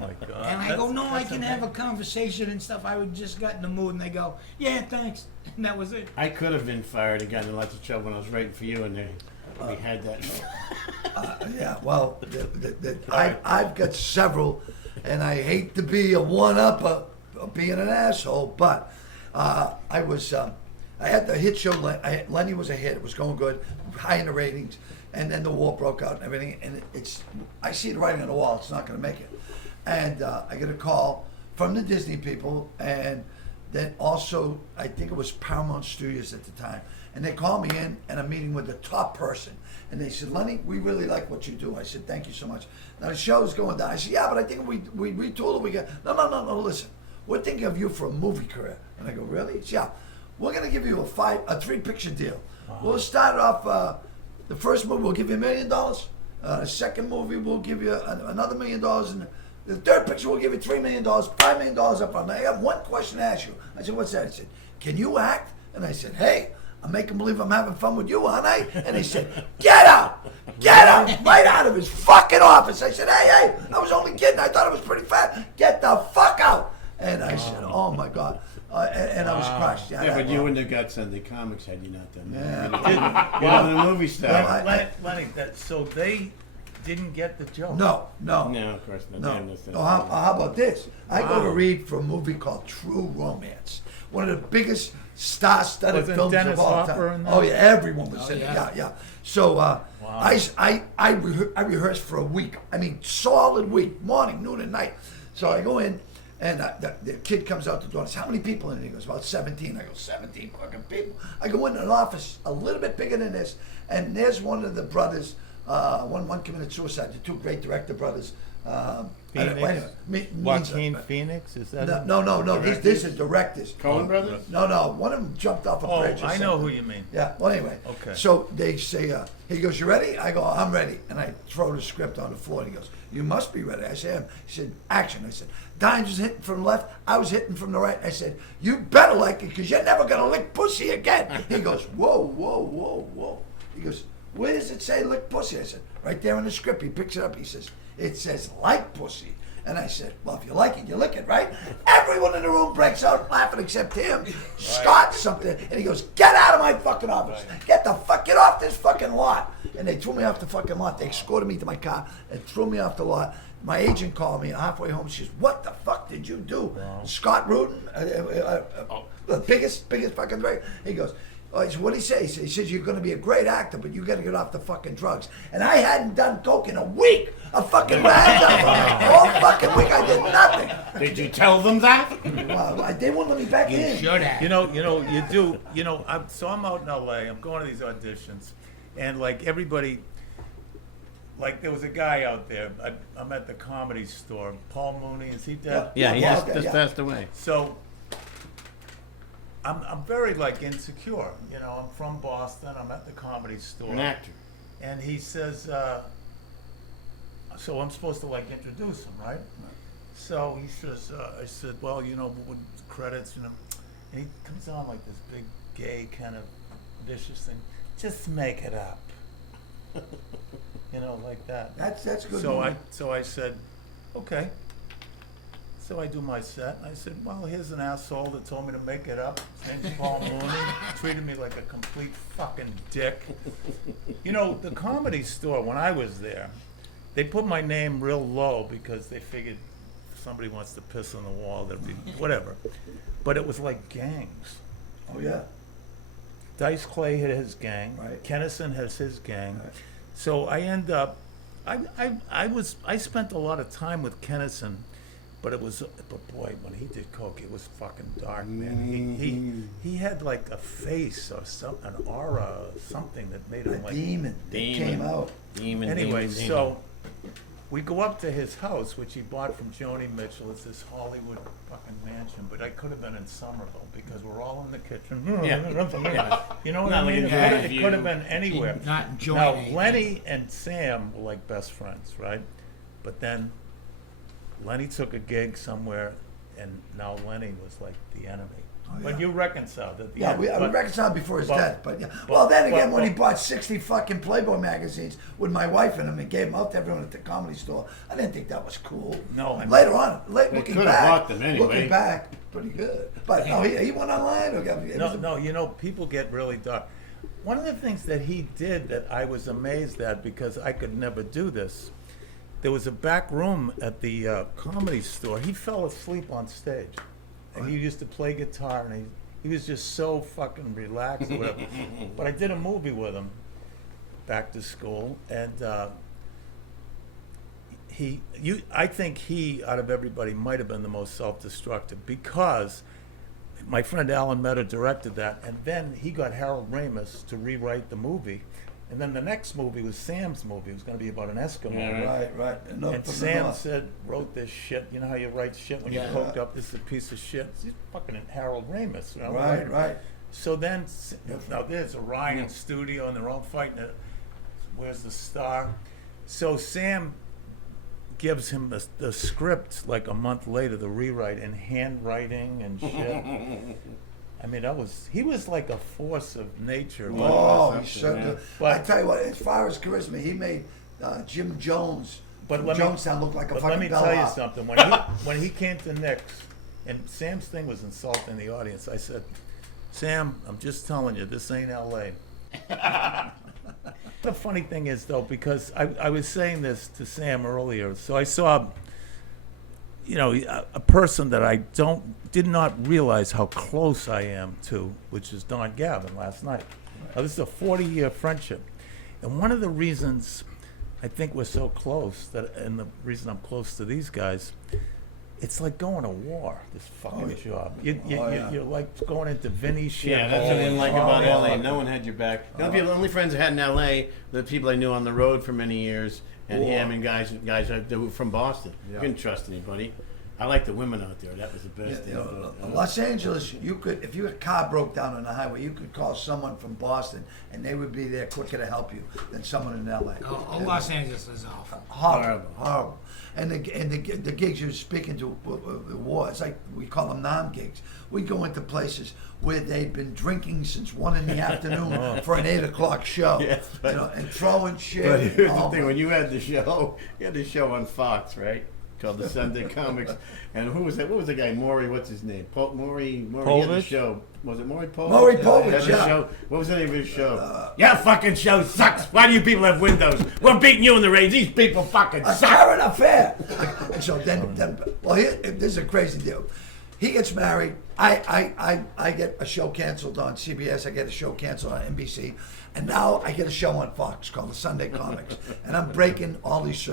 my God. And I That's- go, no, I that's can have a amazing. conversation and stuff. I would just got in the mood, and they go, yeah, thanks, and that was it. I could have been fired and gotten in lots of trouble when I was writing for you, and we had that. Yeah, well, I've got several, and I hate to be a one-upper of being an asshole, but I had the hit show. Lenny was a hit. It was going good, high in the ratings, and then the war broke out and everything. And I see the writing on the wall. It's not going to make it. And I get a call from the Disney people, and then also I think it was Paramount Studios at the time, and they called me in, and I'm meeting with the top person. And they said, Lenny, we really like what you do. I said, thank you so much. Now the show is going down. I said, yeah, but I think we retool it. We got no. Listen, we're thinking of you for a movie career. And I go, really? He said, yeah, we're gonna give you a 3-picture deal. We'll start off. The first movie we'll give you $1 million. The second movie we'll give you another $1 million, and the third picture we'll give you $3 million, $5 million up front. Now I have one question to ask you. I said, what's that? He said, can you act? And I said, hey. I'm making believe I'm having fun with you, aren't I? And he said, get out! Get out! Right out of his fucking office. I said, hey, I was only kidding. I thought it was pretty fat. Get the fuck out! And I said, oh my God. And I was crushed. Yeah, but you wouldn't have got Sunday Comics had you not done that. Yeah. You're not a movie star. Lenny, so they didn't get the joke. No. No, of course not. No. Damn, that's- Oh, how about this? I go to Wow. read for a movie called True Romance. One of the biggest star-studded Wasn't films Dennis of all Hopper time. in that? Oh yeah, everyone was Oh, in it. yeah. Yeah. So I rehearsed for a week. I mean, solid week, morning, noon, and night. So I go in, and the kid comes out the door and says, how many people in it? He goes, about 17. I go, 17 fucking people. I go into an office a little bit bigger than this, and there's one of the brothers, one committed suicide, the two great director brothers. Phoenix? Joaquin uh, Phoenix? Is that No. These are directors. Coen Brothers? No. One of them jumped off a Oh, bridge. or I know something. who you mean. Yeah. Well, anyway. Okay. So they say, he goes, "You ready?" I go, "I'm ready." And I throw the script on the floor. And he goes, "You must be ready." I said, He said, "Action." I said, "Dimes was hitting from the left. I was hitting from the right." I said, "You better like it, because you're never gonna lick pussy again." He goes, "Whoa." He goes, "Where does it say lick pussy?" I said, "Right there in the script." He picks it up. He says, "It says like pussy." And I said, "Well, if you like it, you lick it, right?" Everyone in the room breaks out laughing except him. Scott something, and he goes, "Get out of my fucking office! Get off this fucking lot!" And they threw me off the fucking lot. They escorted me to my car and threw me off the lot. My agent called me, and halfway home, she says, "What the fuck did you do?" Scott Rudin, the biggest fucking thing. He goes, "Oh," he said, "What did he say?" He says, "You're going to be a great actor, but you got to get off the fucking drugs." And I hadn't done coke in a week. A fucking all fucking week. I did nothing. Did you tell them that? Wow, they won't let me back You in. should have. You do. I'm out in LA. I'm going to these auditions, and like everybody, like there was a guy out there. I'm at the Comedy Store. Paul Mooney, is he dead? Yeah, he has okay, just yeah. passed away. So I'm very like insecure. I'm from Boston. I'm at the Comedy Store. An actor. And he says, so I'm supposed to like introduce him, right? So he says, I said, well, with credits, and he comes on like this big gay kind of vicious thing. Just make it up. Like that. That's good. So I said, okay. So I do my set, and I said, well, here's an asshole that told me to make it up. His name's Paul Mooney. Treated me like a complete fucking dick. The Comedy Store, when I was there, they put my name real low because they figured if somebody wants to piss on the wall, that'd be whatever. But it was like gangs. Oh yeah. Dice Clay had his gang. Right. Kennison has his gang. Right. So I end up, I spent a lot of time with Kennison, but boy, when he did coke, it was fucking dark, man. He had like a face or an aura or something that made A him like demon that came out. Anyway, so we go up to his house, which he bought from Joni Mitchell. It's this Hollywood fucking mansion, but I could have been in Somerville because we're all in the kitchen. Yeah. You know what Not I mean? like It a could have been anywhere. Not enjoying Now, anything. Lenny and Sam were like best friends, right? But then Lenny took a gig somewhere, and now Lenny was like the enemy. When you reconciled at the Yeah, end. we but- reconciled before his but- death, but yeah. Well, then again, but- when he bought 60 fucking Playboy magazines with my wife in them and gave them out to everyone at the Comedy Store, I didn't think that was cool. No, I mean- Later on, looking could have back, bought them anyway. looking back, pretty good. But no, he went online. Or got, No, you know, people get really dark. One of the things that he did that I was amazed at, because I could never do this, there was a back room at the Comedy Store. He fell asleep on stage. And he used to play guitar, and he was just so fucking relaxed or whatever. But I did a movie with him, Back to School, and I think he, out of everybody, might have been the most self-destructive, because my friend Alan Mettler directed that, and then he got Harold Ramis to rewrite the movie. And then the next movie was Sam's movie. It was going to be about an Eskimo. Yeah, right. No, And from the Sam north. said, wrote this shit. You know how you write shit when Yeah. you poked up, this is a piece of shit. He's fucking Harold Ramis. You know, Right, writer. right. So then, now there's Orion Studio, and they're all fighting it. Where's the star? So Sam gives him the script like a month later, the rewrite in handwriting and shit. I mean, he was like a force of nature. but- Oh, he Something, certainly. yeah. But- I tell you what, as far as charisma, he made Jim Jones But from let me- Jonestown look like a But fucking let me tell you bellhop. something. When he came to Nick's, and Sam's thing was insulting the audience, I said, Sam, I'm just telling you, this ain't L.A. The funny thing is, though, because I was saying this to Sam earlier, so I saw, you know, a person that I did not realize how close I am to, which is Don Gavin last night. Now, this is a 40-year friendship. And one of the reasons I think we're so close, and the reason I'm close to these guys, it's like going to war, this fucking job. You're like going into Vinny's shit. Yeah, that's what I didn't like about yeah. LA. No one had your back. The only friends I had in LA, the people I knew on the road for many years, and him and guys that were from Boston. You couldn't trust anybody. I like the women out there. That was the best You thing. know, Los Angeles, you could, if your car broke down on the highway, you could call someone from Boston, and they would be there quicker to help you than someone in LA. Oh, Los Angeles is awful. Horrible. And the gigs you're speaking to, the war, it's like we call them non-gigs. We go into places where they've been drinking since 1 in the afternoon for an 8 o'clock show, Yes, but- you know, and throwing shit. But here's the Oh, thing: when you had the show, on Fox, right? Called the Sunday Comics, and who was that? What was the guy? Maury, what's his name? Maury. He had the Povich? show. Was it Maury Povich? Maury Povich, He had the yeah. show. What was the name of his show? Your fucking show sucks. Why do you people have windows? We're beating you in the rain. These people fucking a suck. current affair. And so then, well, this is a crazy deal. He gets married. I get a show canceled on CBS. I get a show canceled on NBC. And now I get a show on Fox called the Sunday Comics. And I'm breaking all these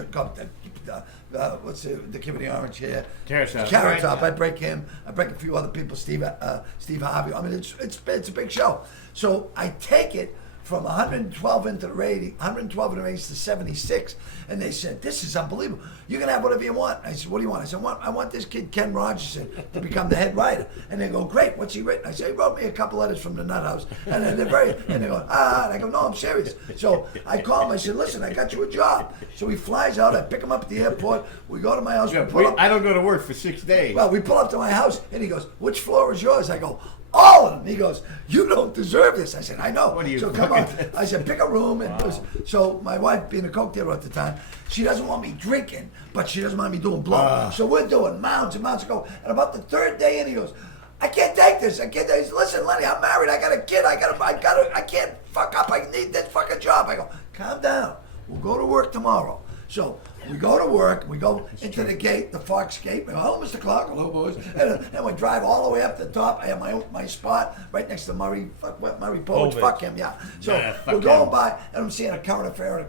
what's the kid with the orange hair? Carrot Top. Carrot Top. I break him. I break a few other people. Steve Harvey. I mean, it's a big show. So I take it from 112 into the ratings, 112 in the ratings to 76, and they said, "This is unbelievable. You can have whatever you want." I said, "What do you want?" I said, "I want this kid Ken Rogerson to become the head writer." And they go, "Great. What's he written?" I say, "He wrote me a couple letters from the Nut House," and then and they go, "Ah," and I go, "No, I'm serious." So I call him. I said, "Listen, I got you a job." So he flies out. I pick him up at the airport. We go to my house. Yeah, we pull up. I don't go to work for 6 days. Well, we pull up to my house, and he goes, "Which floor is yours?" I go, "All of them." He goes, "You don't deserve this." I said, "I know." What are you so come on. fucking- I said, "Pick a room." And so my wife, being a coke dealer at the time, she doesn't want me drinking, but she doesn't want me doing blow. So we're doing mounds and mounds of coke. And about the third day in, he goes, "I can't take this. I can't take this. Listen, Lenny, I'm married. I got a kid. I can't fuck up. I need this fucking job." I go, "Calm down. We'll go to work tomorrow." So we go to work, we go into the gate, the Fox gate. We go, "Hello, Mr. Clarke, hello, boys." And we drive all the way up to the top. I have my spot right next to Murray Povich. Povich. Fuck him, yeah. So Yeah, fuck we're going him. by, and I'm seeing a current affair.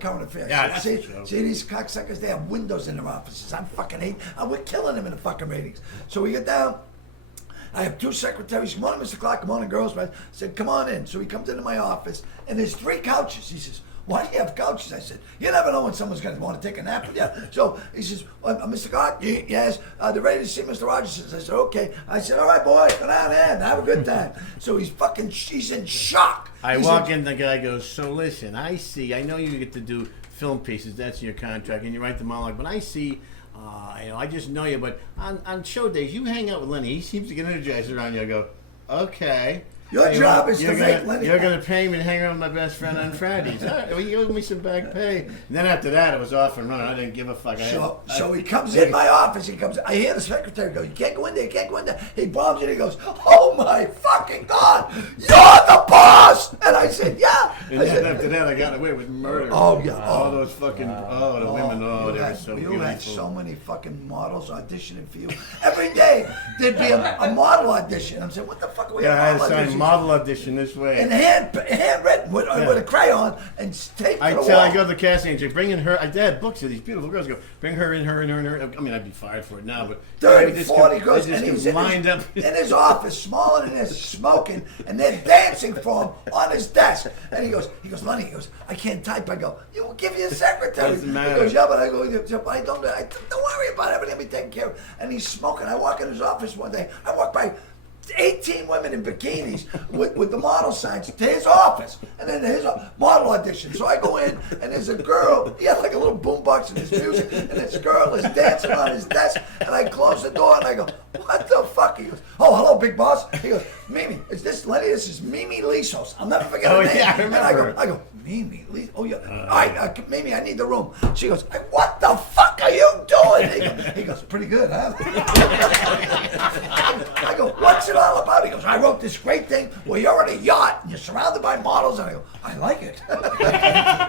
Yeah, that's see, true. see these cocksuckers? They have windows in their offices. I'm fucking hate. And we're killing them in the fucking ratings. So we get down. I have 2 secretaries. "Good morning, Mr. Clarke. Good morning, girls." I said, "Come on in." So he comes into my office, and there's 3 couches. He says, "Why do you have couches?" I said, "You never know when someone's going to want to take a nap with you." So he says, "Mr. Clarke, yes, they're ready to see Mr. Rogerson." I said, "Okay." I said, "All right, boy, go down there and have a good time." So he's in shock. I He's walk in, the guy goes, "So listen, I know you get to do film pieces, that's in your contract, and you write the monologue, but I see, I just know you, but on show days, you hang out with Lenny, he seems to get energized around you." I go, okay. Your job is to you're make gonna, Lenny. You're gonna pay me to hang around with my best friend on Fridays. All right, well, you owe me some back pay. And then after that, it was off and running. I didn't give a fuck. So he comes in my office. I hear the secretary go, "You can't go in there. You can't go in there." He bombs it. He goes, "Oh my fucking God, you're the boss!" And I said, "Yeah." And I then said, after that, I got away with murder. Oh, yeah. All those fucking, the women, they were so you beautiful. had so many fucking models auditioning for you. Every day there'd be a model audition. I'm saying, what the fuck are we Yeah, I had having to sign auditions? model audition this way. And handwritten with a crayon and taped I to the tell, wall. I go to the casting agent, bring in her. I had books of these beautiful girls. Go, bring her in, her in, her in, her. I mean, I'd be fired for it now, but 30, they just 40 come- girls, they and just he's come lined in up. his office, smaller than this, smoking, and they're dancing for him on his desk. And he goes, Lenny, he goes, I can't type. I go, you will give your secretary. Doesn't matter. He goes, yeah, but I go, don't worry about it. Everything will be taken care of. And he's smoking. I walk in his office one day. I walk by 18 women in bikinis with the model signs to his office, and then his model audition. So I go in, and there's a girl. He had like a little boombox in his music, and this girl is dancing on his desk. And I close the door, and I go, "What the fuck?" He goes, "Oh, hello, big boss." He goes, "Mimi, is this Lenny? This is Mimi Lisos. I'll never forget her name." Yeah, I And remember. I go, "Mimi Lisos? Oh yeah. All right, Mimi, I need the room." She goes, "What the fuck are you doing?" He goes, "Pretty good, huh?" I go, "What's it all about?" He goes, "I wrote this great thing where you're on a yacht and you're surrounded by models." And I go, "I like it."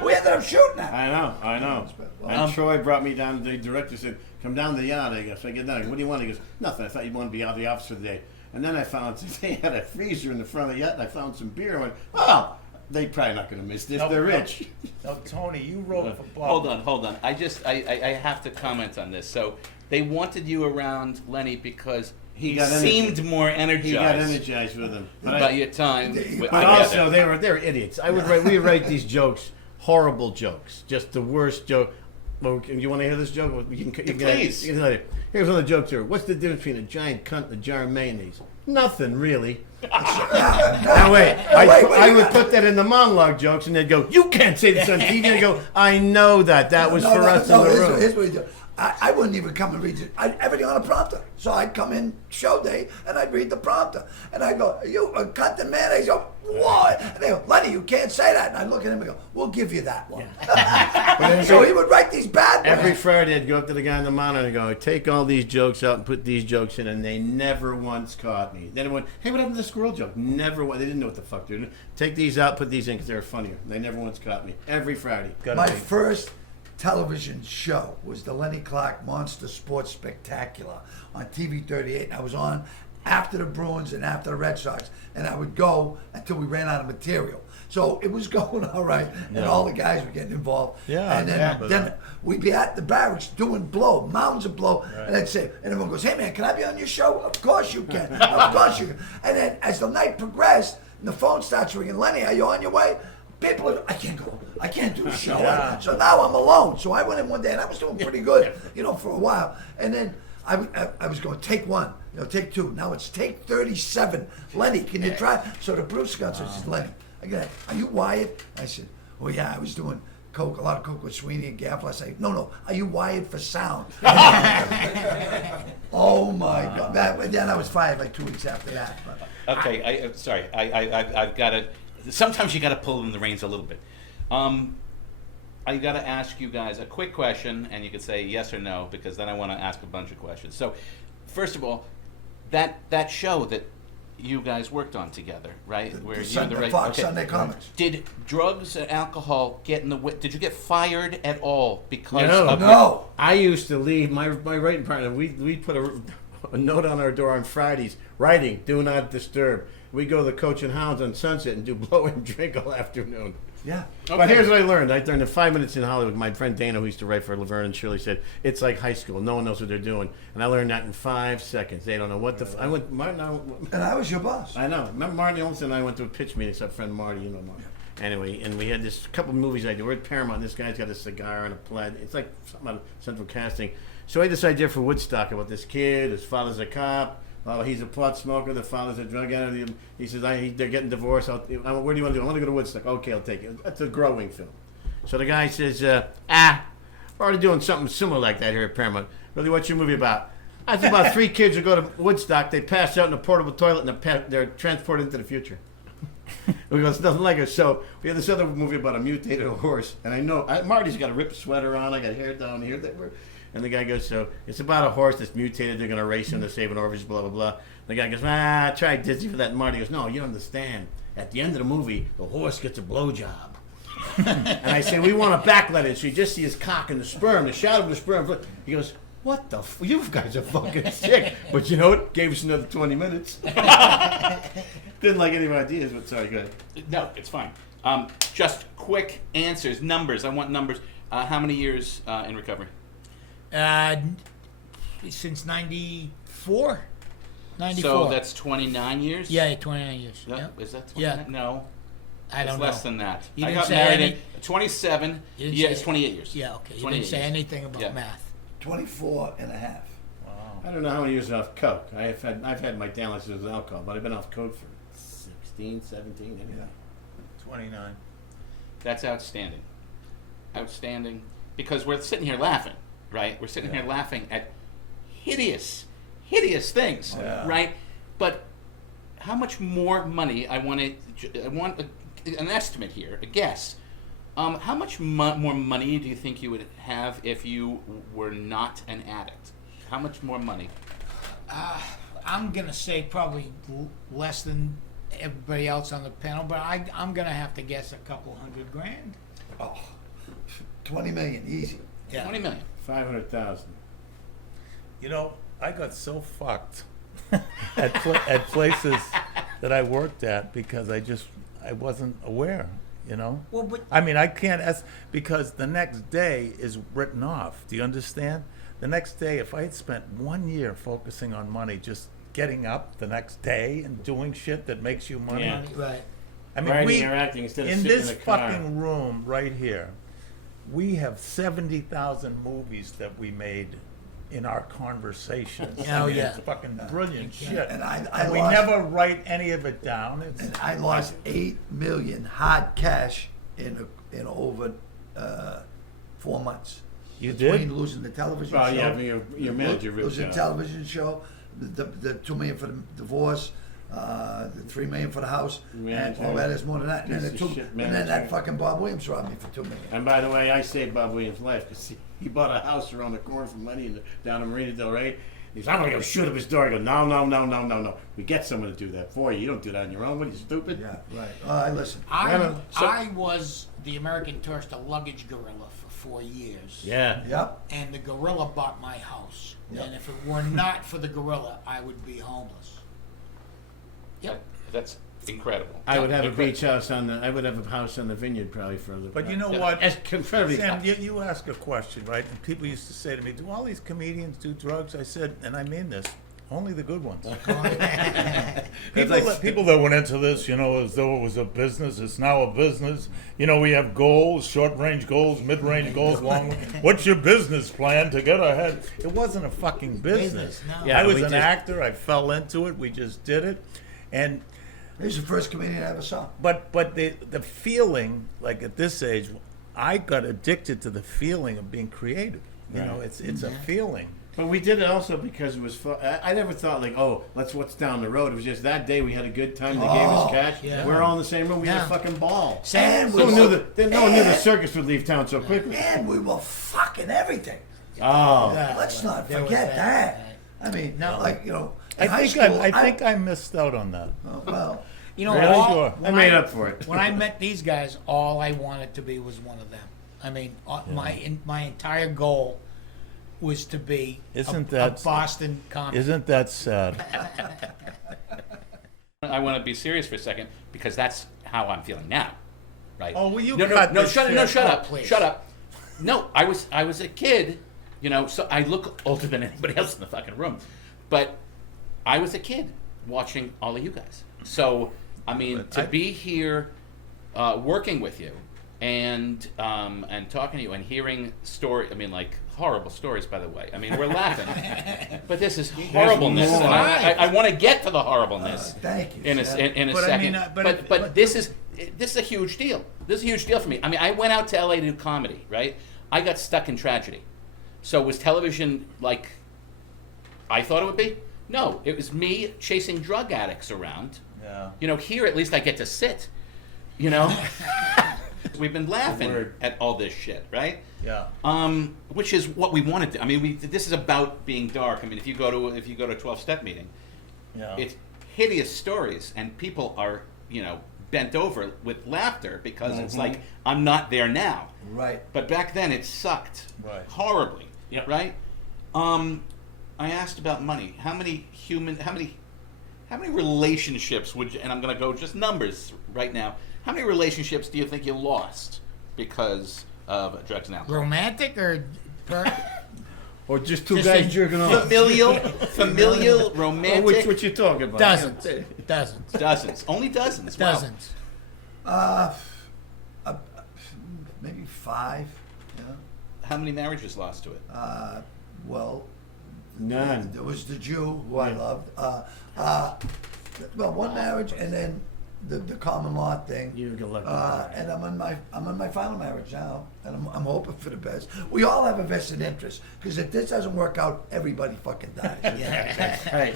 We ended up shooting at. I know. And Troy brought me down. The director said, "Come down to the yacht." I guess I get down. I go, "What do you want?" He goes, "Nothing. I thought you wanted to be out of the office for the day." And then I found they had a freezer in the front of the yacht, and I found some beer. I went, "Oh, they probably not going to miss this. They're rich." Now, Tony, you wrote for Bob. Hold on. I have to comment on this. So they wanted you around Lenny because he got seemed more energized. He got energized with him. By your time. But I get also, it. they were idiots. We would write these jokes, horrible jokes, just the worst joke. Well, you want to hear this joke? Well, you can Please. Here's one of the jokes here. What's the difference between a giant cunt and a jar of mayonnaise? Nothing, really. Now wait, I would put that in the monologue jokes, and they'd go, "You can't say this on TV." And I go, "I know that. That was for us in the room." Here's what he did. I wouldn't even come and read it. Everything on a prompter. So I'd come in show day and I'd read the prompter. And I'd go, "You a cunt and mayonnaise?" Go, "What?" And they go, "Lenny, you can't say that." And I'd look at him and go, "We'll give you that one." So he would write these bad ones. Every Friday, I'd go up to the guy on the monitor and go, "Take all these jokes out and put these jokes in," and they never once caught me. Then it went, "Hey, what happened to the squirrel joke?" Never. They didn't know what the fuck they were doing. Take these out, put these in because they were funnier. They never once caught me. Every Friday. My first television show was the Lenny Clarke Monster Sports Spectacular on TV 38. I was on after the Bruins and after the Red Sox, and I would go until we ran out of material. So it was going all right, and all the guys were getting involved. Yeah, and yeah, then we'd be at the barracks doing blow, mounds of blow, and I'd say, and everyone goes, "Hey man, can I be on your show?" "Of course you can. Of course you can." And then as the night progressed, and the phone starts ringing, "Lenny, are you on your way?" People are, "I can't go. I can't do a show." Yeah. So now I'm alone. So I went in one day, and I was doing pretty good, for a while. And then I was going, take one, take two. Now it's take 37. "Lenny, can you try?" So the producer comes and says, "Lenny, are you wired?" I said, "Oh yeah, I was doing coke, a lot of coke with Sweeney and Gaffler." I say, "No, are you wired for sound?" Oh my God! Then I was fired like 2 weeks after that. But Okay, sorry. I've got to. Sometimes you got to pull in the reins a little bit. I got to ask you guys a quick question, and you can say yes or no, because then I want to ask a bunch of questions. So, first of all, that show that you guys worked on together, right? Where you and the Fox Sunday Comics. Did drugs and alcohol get in the way? Did you get fired at all because No. of No. I used to leave my writing partner. We'd put a note on our door on Fridays, writing, "Do not disturb." We go to the Coach and Hounds on Sunset and do blow and drink all afternoon. Yeah. But here's what I learned. I learned in 5 minutes in Hollywood. My friend Dana, who used to write for Laverne and Shirley, said, "It's like high school. No one knows what they're doing." And I learned that in 5 seconds. They don't know what the... I went... Martin, And I was your boss. I know. Remember Martin Olson and I went to a pitch meeting. It's our friend Marty, you know Marty. Anyway, and we had this couple of movies I did. We're at Paramount. This guy's got a cigar and a plaid. It's like something out of Central Casting. So I had this idea for Woodstock about this kid. His father's a cop. He's a pot smoker. The father's a drug addict. He says, they're getting divorced. Where do you want to go? I want to go to Woodstock. Okay, I'll take it. That's a growing film. So the guy says, we're already doing something similar like that here at Paramount. Really, what's your movie about? That's about 3 kids who go to Woodstock. They pass out in a portable toilet and they're transported into the future. We go, it's nothing like it. So we had this other movie about a mutated horse, and Marty's got a ripped sweater on. I got hair down here. And the guy goes, so it's about a horse that's mutated. They're going to race him to save an orphanage, blah, blah, blah. The guy goes, try Disney for that. And Marty goes, no, you don't understand. At the end of the movie, the horse gets a blowjob. And I say, we want to backlight it so you just see his cock and the sperm, the shadow of the sperm. He goes, what the you guys are fucking sick. But you know what? Gave us another 20 minutes. Didn't like any of my ideas, but sorry, go ahead. No, it's fine. Just quick answers, numbers. I want numbers. How many years in recovery? Since 94? 94. So that's 29 years? Yeah, 29 years. No, Yep. is that 29? Yeah. No. I don't It's know. less than that. You I didn't got say married any- in 27. You didn't Yeah, say- it's 28 years. Yeah, okay. You 28 didn't say years. anything about Yeah. math. 24 and a half. I don't know how many years off coke. I've had my downloads with alcohol, but I've been off coke for 16, 17, anyway. 29. That's outstanding. Outstanding. Because we're sitting here laughing, right? We're sitting here laughing at hideous things, Yeah. right? But how much more money, I want an estimate here, a guess. How much more money do you think you would have if you were not an addict? How much more money? I'm going to say probably less than everybody else on the panel, but I'm going to have to guess a couple $100,000. Oh, 20 million, easy. Yeah. 20 million. 500,000. You know, I got so fucked at places that I worked at because I wasn't aware, you know? Well, but I mean, I can't because the next day is written off. Do you understand? The next day, if I had spent 1 year focusing on money, just getting up the next day and doing shit that makes you money. Yeah. right. I mean, Writing or acting instead of in sitting this in a car. fucking room right here, we have 70,000 movies that we made in our conversations. Oh, I mean, yeah. it's fucking brilliant shit. And I And we lost- never write any of it down. It's, And I lost 8 million hard cash in over 4 months. You Between did? losing the television Well, show. yeah, your manager ripped losing you the out. television show, the 2 million for the divorce, the 3 million for the house, and Manager. all that is more than that. And then, Piece the of two, shit and then manager. that fucking Bob Williams robbed me for 2 million. And by the way, I saved Bob Williams' life because he bought a house around the corner from Lenny down in Marina Del Rey. He said, I'm going to go shoot up his door. I go, no. We get someone to do that for you. You don't do that on your own. What are you, stupid? Yeah, right. I listen. I was the American Tourister luggage gorilla for 4 years. Yeah. Yep. And the gorilla bought my house. Yep. And if it were not for the gorilla, I would be homeless. Yep. That's incredible. I would have a Incredible. beach house I would have a house on the vineyard probably for a little But you while. know what? As incredibly Sam, you ask a question, right? And people used to say to me, do all these comedians do drugs? I said, and I mean this, only the good ones. People that went into this, you know, as though it was a business, it's now a business. You know, we have goals, short-range goals, mid-range goals, long. What's your business plan to get ahead? It wasn't a fucking business. No. Yeah, I was we an just- actor. I fell into it. We just did it, and He's the first comedian I ever saw. but the feeling, like at this age, I got addicted to the feeling of being creative. You know, Right. it's a feeling. But we did it also because it was fun. I never thought like, oh, what's down the road. It was just that day we had a good time. They gave us cash. yeah. We're all in the same room. We had Yeah. a fucking ball. And No one knew the and- circus would leave town so quickly. And we were fucking everything. Oh. Yeah. Let's not There was forget that. that. I mean, No. like, you know, in I high think school, I think I missed out on that. well, You know, Really? Sure. I made up for it. When I met these guys, all I wanted to be was one of them. I mean, my entire goal was to be Isn't a that- Boston comic. Isn't that sad? I want to be serious for a second because that's how I'm feeling now, right? Oh, will you no, cut no, this shut shit? up, Please. shut up. No, I was a kid, you know, so I look older than anybody else in the fucking room, but I was a kid watching all of you guys. So I mean, But to be here, working with you, and talking to you and hearing I mean, like horrible stories, by the way. I mean, we're laughing, but this is horribleness. more. And I want to get to the horribleness thank you. in a Sam. in a But I second. mean, but this is a huge deal. This is a huge deal for me. I mean, I went out to LA to do comedy, right? I got stuck in tragedy. So was television like I thought it would be. No, it was me chasing drug addicts around. Yeah. You know, here at least I get to sit. You know, we've been laughing Word. at all this shit, right? Yeah. Which is what we wanted to. I mean, this is about being dark. I mean, if you go to a 12-step meeting, Yeah. it's hideous stories, and people are, bent over with laughter because it's like, I'm not there now. Right. But back then it sucked Right. horribly. Yep. Right? I asked about money. How many relationships would you, and I'm going to go just numbers right now. How many relationships do you think you lost because of drugs and alcohol? Romantic or Or just two Just guys a- jerking off. Familial, romantic. What you talking about? dozens? Dozens. Only dozens. Wow. Dozens. Maybe 5. Yeah. How many marriages lost to it? Well, None. there was the Jew who I loved. Well, one marriage, and then the common law thing. You get lucky. And I'm in my final marriage now, and I'm hoping for the best. We all have a vested interest, because if this doesn't work out, everybody fucking dies. Right.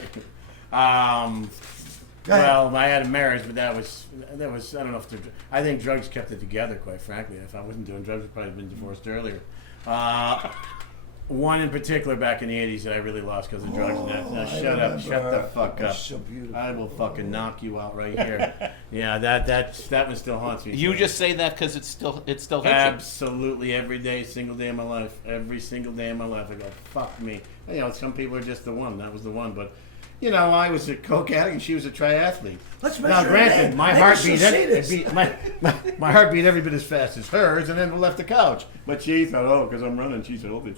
Go ahead. Well, I had a marriage, but that was I don't know if I think drugs kept it together. Quite frankly, if I wasn't doing drugs, I'd probably been divorced earlier. One in particular back in the '80s that I really lost because of drugs. Now I shut up, shut remember. the fuck It was up. so beautiful. I will fucking knock you out right here. Yeah, that one still haunts me. You just say that because it still hits you. Absolutely every day, single day of my life. Every single day of my life, I go, fuck me. Some people are just the one. That was the one, but. I was a coke addict and she was a triathlete. Let's Now, measure granted, it. my Make heart us beat, see it this. beat my heart beat every bit as fast as hers, and then we left the couch. But she thought, because I'm running, she's old.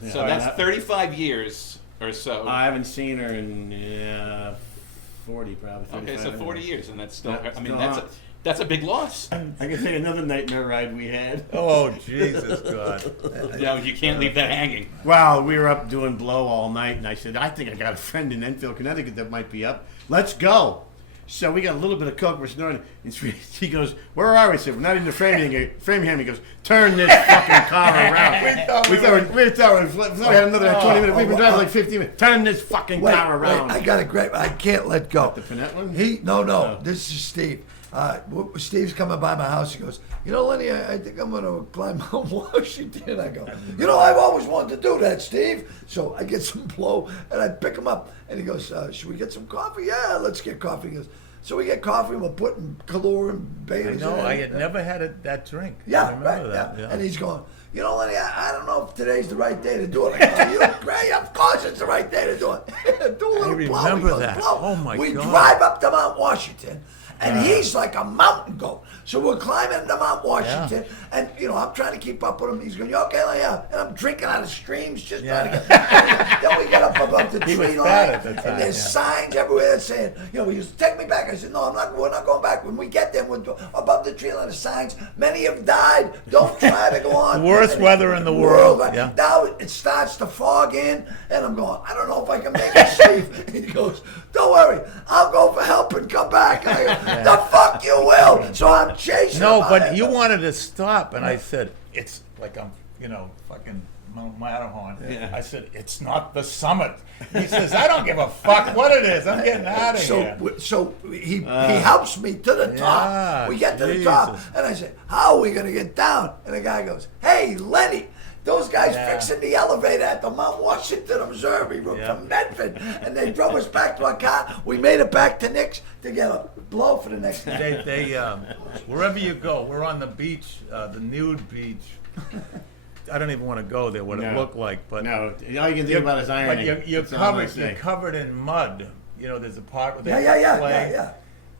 So that's 35 years or so. I haven't seen her in 40, probably. Okay, 35. so 40 years, and that's still. That's I mean, still that's a big loss. I can tell you another nightmare ride we had. Oh, Jesus God. No, you can't leave that hanging. Well, we were up doing blow all night, and I said, I think I got a friend in Enfield, Connecticut that might be up. Let's go. So we got a little bit of coke, we're snorting. And he goes, where are we? I said, we're not in the Framingham. He goes, turn this fucking car around. We thought we had another 20 minutes. We've been driving like 15 minutes. Turn this fucking car around. I got a great. I can't let go. The Panette one? No. This is Steve. Steve's coming by my house. He goes, Lenny, I think I'm going to climb Mount Washington. I go, I've always wanted to do that, Steve. So I get some blow, and I pick him up. And he goes, should we get some coffee? Yeah, let's get coffee. He goes, so we get coffee, and we're putting Kalor and I Bailey's know. in it. I had never had that drink. I Yeah, remember right. that. Yeah. And he's going, Lenny, I don't know if today's the right day to do it. I go, great, of course it's the right day to do it. Do a little blow. remember He goes, that. blow. Oh, my we God. drive up to Mount Washington, and he's like a mountain goat. So we're climbing to Mount Washington, and I'm trying to keep up with him. He's going, "You okay, Lenny?" Yeah. And I'm drinking out of streams, just trying to get. Then we get up above the He was tree fat line, at the time, and there's yeah. signs everywhere that saying, he used to take me back. I said, "No, we're not going back. When we get there, we're above the tree line. The signs. Many have died. Don't try to go on." The worst And weather in the world, Right? yeah. Now it starts to fog in, and I'm going, I don't know if I can make it, Steve. And he goes, "Don't worry, I'll go for help and come back." And I go, "The fuck you will." So I'm chasing No, him. but you wanted to stop, and I said, it's like I'm, fucking Mount Matterhorn. Yeah. I said, it's not the summit. He says, I don't give a fuck what it is. I'm getting out of here. So he helps me to the top. Yeah, We get to the top, Jesus. and I say, "How are we gonna get down?" And the guy goes, "Hey, Lenny, those guys Yeah. fixing the elevator at the Mount Washington Observatory from Medford, and they drove us back to our car. We made it back to Nick's to get a blow for the next day." They wherever you go, we're on the beach, the nude beach. I don't even want to go there, what it No. looked like, but No, all you can think about is irony. But you're That's all I covered. say. You're covered in mud. There's a part with that Yeah.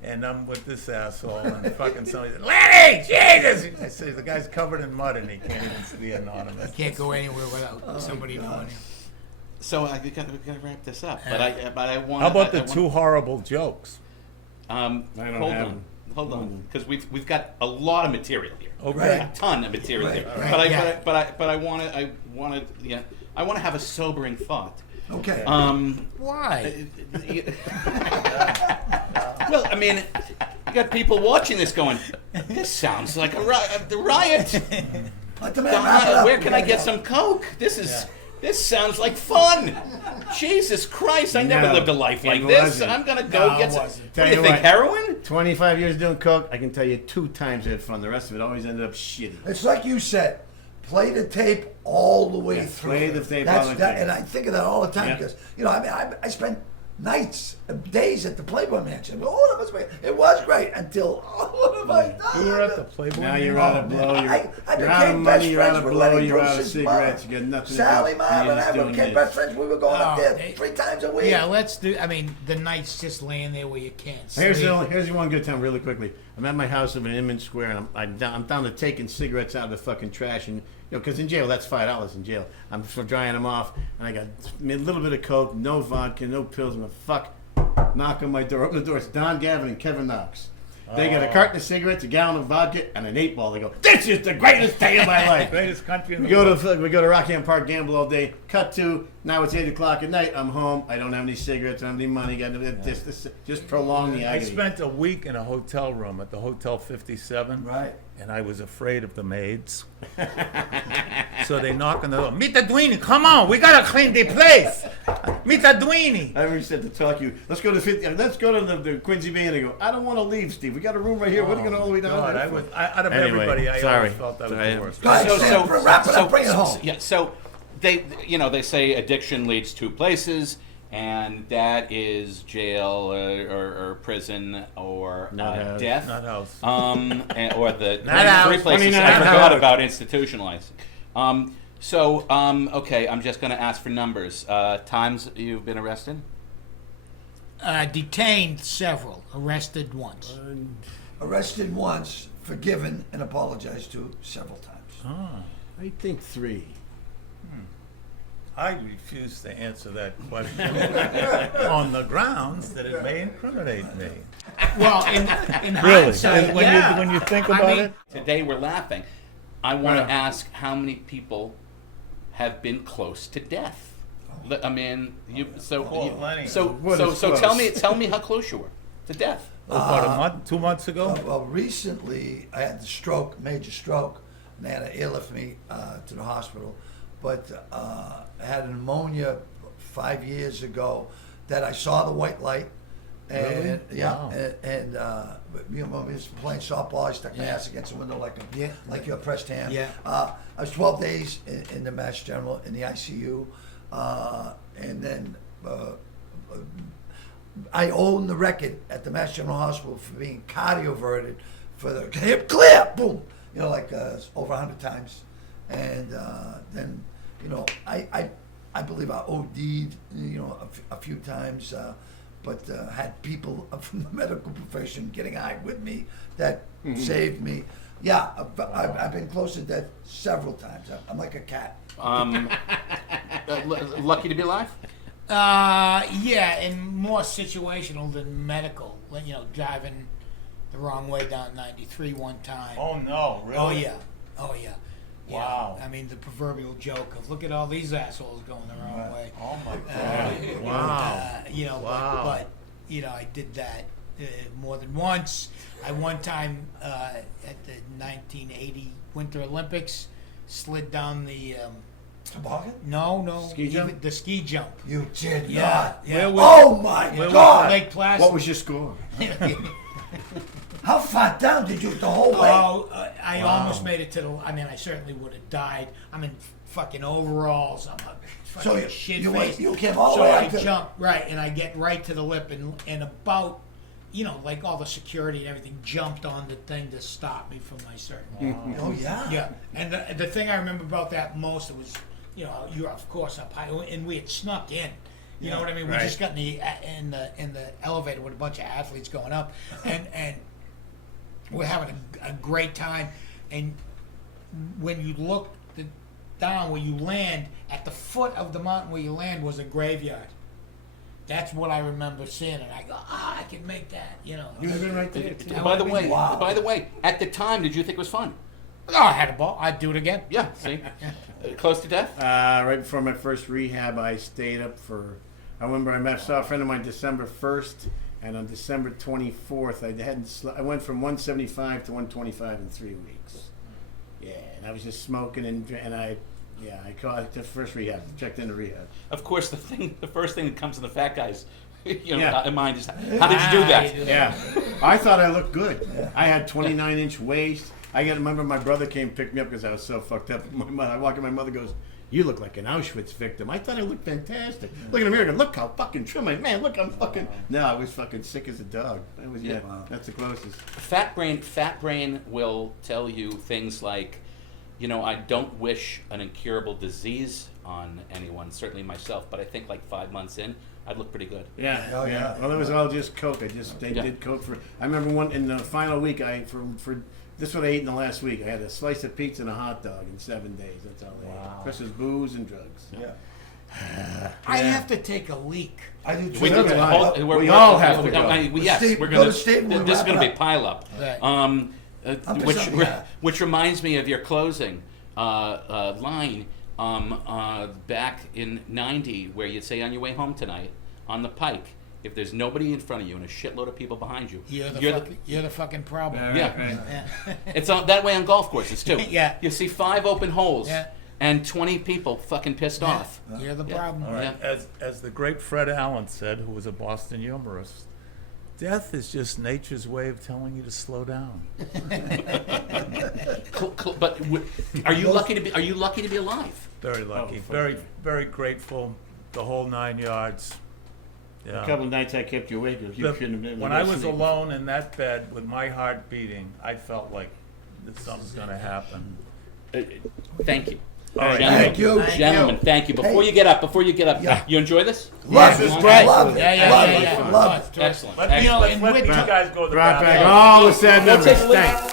And I'm with this asshole and fucking somebody said, "Lenny, Jesus!" I say the guy's covered in mud and he can't even see Anonymous. Can't go anywhere without somebody knowing you. So we got to wrap this up. But I want. How about the two horrible jokes? Hold have on, because we've got a lot of material here. Okay. A ton of material Right, here. right. But I want to have a sobering thought. Okay. Why? Well, I mean, you got people watching this going, "This sounds like a riot. The riot. Let the man wrap it up. Where We can I gotta get go. some coke? This sounds like fun. Jesus Christ! I never No, lived a life like it this. wasn't. I'm gonna go No, get it some. wasn't. What Tell do you you think? what. Heroin? 25 years doing coke, I can tell you 2 times I had fun. The rest of it always ended up shitty. It's like you said, play the tape all the way Yeah, through. play the tape That's all the that, time. and I think of that all the time Yeah. because I spent nights, days at the Playboy Mansion. Oh, that was great. It was great until what have I done? You were at the Playboy. Now you're Mansion? out of blow. You're, I you're out of became best money. You're out friends of with blow. Lenny You're out of Bruce's cigarettes. mother. You got nothing Sally, to do. Mom, You're and just I doing became this. best friends. We were going up Oh, there they- 3 times a week. Yeah, let's do. I mean, the night's just laying there where you can't Here's sleep. here's one good time, really quickly. I'm at my house in Inman Square, and I'm down to taking cigarettes out of the fucking trash, and because in jail that's $5 in jail. I'm for drying them off, and I got a little bit of coke, no vodka, no pills. I'm like, fuck. Knock on my door. Open the door. It's Don Gavin and Kevin Knox. They got a carton of cigarettes, a gallon of vodka, and an 8-ball. They go, "This is the greatest day of my life." Greatest country in We the go world. to Rockingham Park, gamble all day. Cut to now it's 8 o'clock at night. I'm home. I don't have any cigarettes. I don't have any money. Got just prolong the I agony. spent a week in a hotel room at the Hotel 57. Right. And I was afraid of the maids. So they knock on the door. Mita Duini, come on, we gotta clean the place. Mita Duini. I remember said to talk you. Let's go to 50. Let's go to the Quincy Bay. And I go. I don't want to leave, Steve. We got a room right here. What are you going all the way down God, there? I was, out of Anyway, everybody, I sorry. always felt I was Sorry. the worst. Go ahead, Sam, wrap it up, bring it home. Yeah, so they say addiction leads 2 places, and that is jail or prison or Not house. death. Not house. Or the Not house. 3 places. 29 I forgot house. about institutionalized. Okay, I'm just going to ask for numbers. Times you've been arrested? Detained several, arrested once. Arrested once, forgiven, and apologized to several times. I think 3. I refuse to answer that question on the grounds that it may incriminate me. Well, in Really? hindsight, When yeah. you when you think I about mean, it, Today we're laughing. I want Yeah. to ask how many people have been close to death. I mean, Lenny. What is so close? tell me how close you were to death. about a month, 2 months ago. Well, recently I had the stroke, major stroke, and they had to airlift me to the hospital. But I had pneumonia 5 years ago that I saw the white light. And Really? yeah, Wow. and you know, I was playing softball. I stuck my ass against the window like your pressed hand. Yeah. I was 12 days in the Mass General in the ICU, and then I own the record at the Mass General Hospital for being cardioverted for the hip clear, boom, you know, like over 100 times, and then you know I believe I OD'd, you know, a few times. But had people from the medical profession getting high with me that saved me. Yeah, I've been close to death several times. I'm like a cat. Lucky to be alive. Yeah, and more situational than medical. Like, you know, driving the wrong way down 93 one time. Oh no, really? Oh yeah, oh yeah. Yeah. Wow. I mean, the proverbial joke of look at all these assholes going the wrong way. Oh my God. Wow. You know, Wow. but you know, I did that more than once. I one time at the 1980 Winter Olympics slid down the Toboggan? no Ski jump? even the ski jump. You did Yeah, not. yeah. Oh my where was God! Lake Placid. What was your score? How far down did you the whole way? Oh, I almost made it to the. I mean, I certainly would have died. I'm in fucking overalls. I'm a So fucking shit you face. you came all the So way I up to jump right, and I get right to the lip, and about, you know, like all the security and everything jumped on the thing to stop me from my certain. Oh yeah. Yeah, and the thing I remember about that most, it was, you know, you're of course up high, and we had snuck in. You know what I mean? We Right. just got in the elevator with a bunch of athletes going up, and we're having a great time. And when you look down where you land, at the foot of the mountain where you land was a graveyard. That's what I remember seeing, and I go, I can make that. You know. You have been right there. Yeah. By the way, Wow. at the time, did you think it was fun? Oh, I had a ball. I'd do it again. Yeah. See, close to death. Right before my first rehab, I stayed up for. I remember I saw a friend of mine December 1st, and on December 24th, I went from 175 to 125 in 3 weeks. Yeah, and I was just smoking, and I Yeah, I caught it the first rehab. Checked into rehab. Of course, the first thing that comes to the fat guy's Yeah. mind is, how did you do that? Yeah, I thought I looked good. I had 29-inch waist. I remember my brother came pick me up because I was so fucked up. My mother, I walk in, my mother goes, "You look like an Auschwitz victim." I thought I looked fantastic. Look in the mirror, go, look how fucking trim I am. Man, look, I'm fucking. No, I was fucking sick as a dog. That was that's the closest. Fat brain will tell you things like, I don't wish an incurable disease on anyone, certainly myself, but I think like 5 months in, I'd look pretty good. Yeah, Oh, yeah. Well, it was all just coke. They Yeah. did coke for. I remember one in the final week. For this is what I ate in the last week. I had a slice of pizza and a hot dog in 7 days. That's all I ate. Plus was booze and drugs. Yeah. I have to take a leak. I do too. We, So do I. we're- We all have to go. Yes, Steve, we're go gonna. to Steve and we'll This is wrap going it to be up. pile up. Right. Which reminds me of your closing line back in '90, where you'd say on your way home tonight on the Pike, if there's nobody in front of you and a shitload of people behind you, You're the fucking problem. yeah. Yeah. It's that way on golf courses too. Yeah. You see 5 open holes Yeah. and 20 people fucking pissed off. You're the Yeah. problem. All right. Yeah. As the great Fred Allen said, who was a Boston humorist, death is just nature's way of telling you to slow down. But are you lucky to be? Are you lucky to be alive? Very lucky. fuck Very, yeah. very grateful. The whole 9 yards. Yeah. A couple of nights I kept you awake. You shouldn't have been. When I was alone in that bed with my heart beating, I felt like that something's going to happen. Thank you. All right. Gentlemen, Thank you. Gentlemen, thank you. Before you get up, Yeah. you enjoy this? Love This is it. great. Love it. Yeah, Love yeah, it. yeah. Love it. Excellent. Let Excellent. these guys go to the Brought bathroom. back all the sad We'll memories. take a little- Thanks.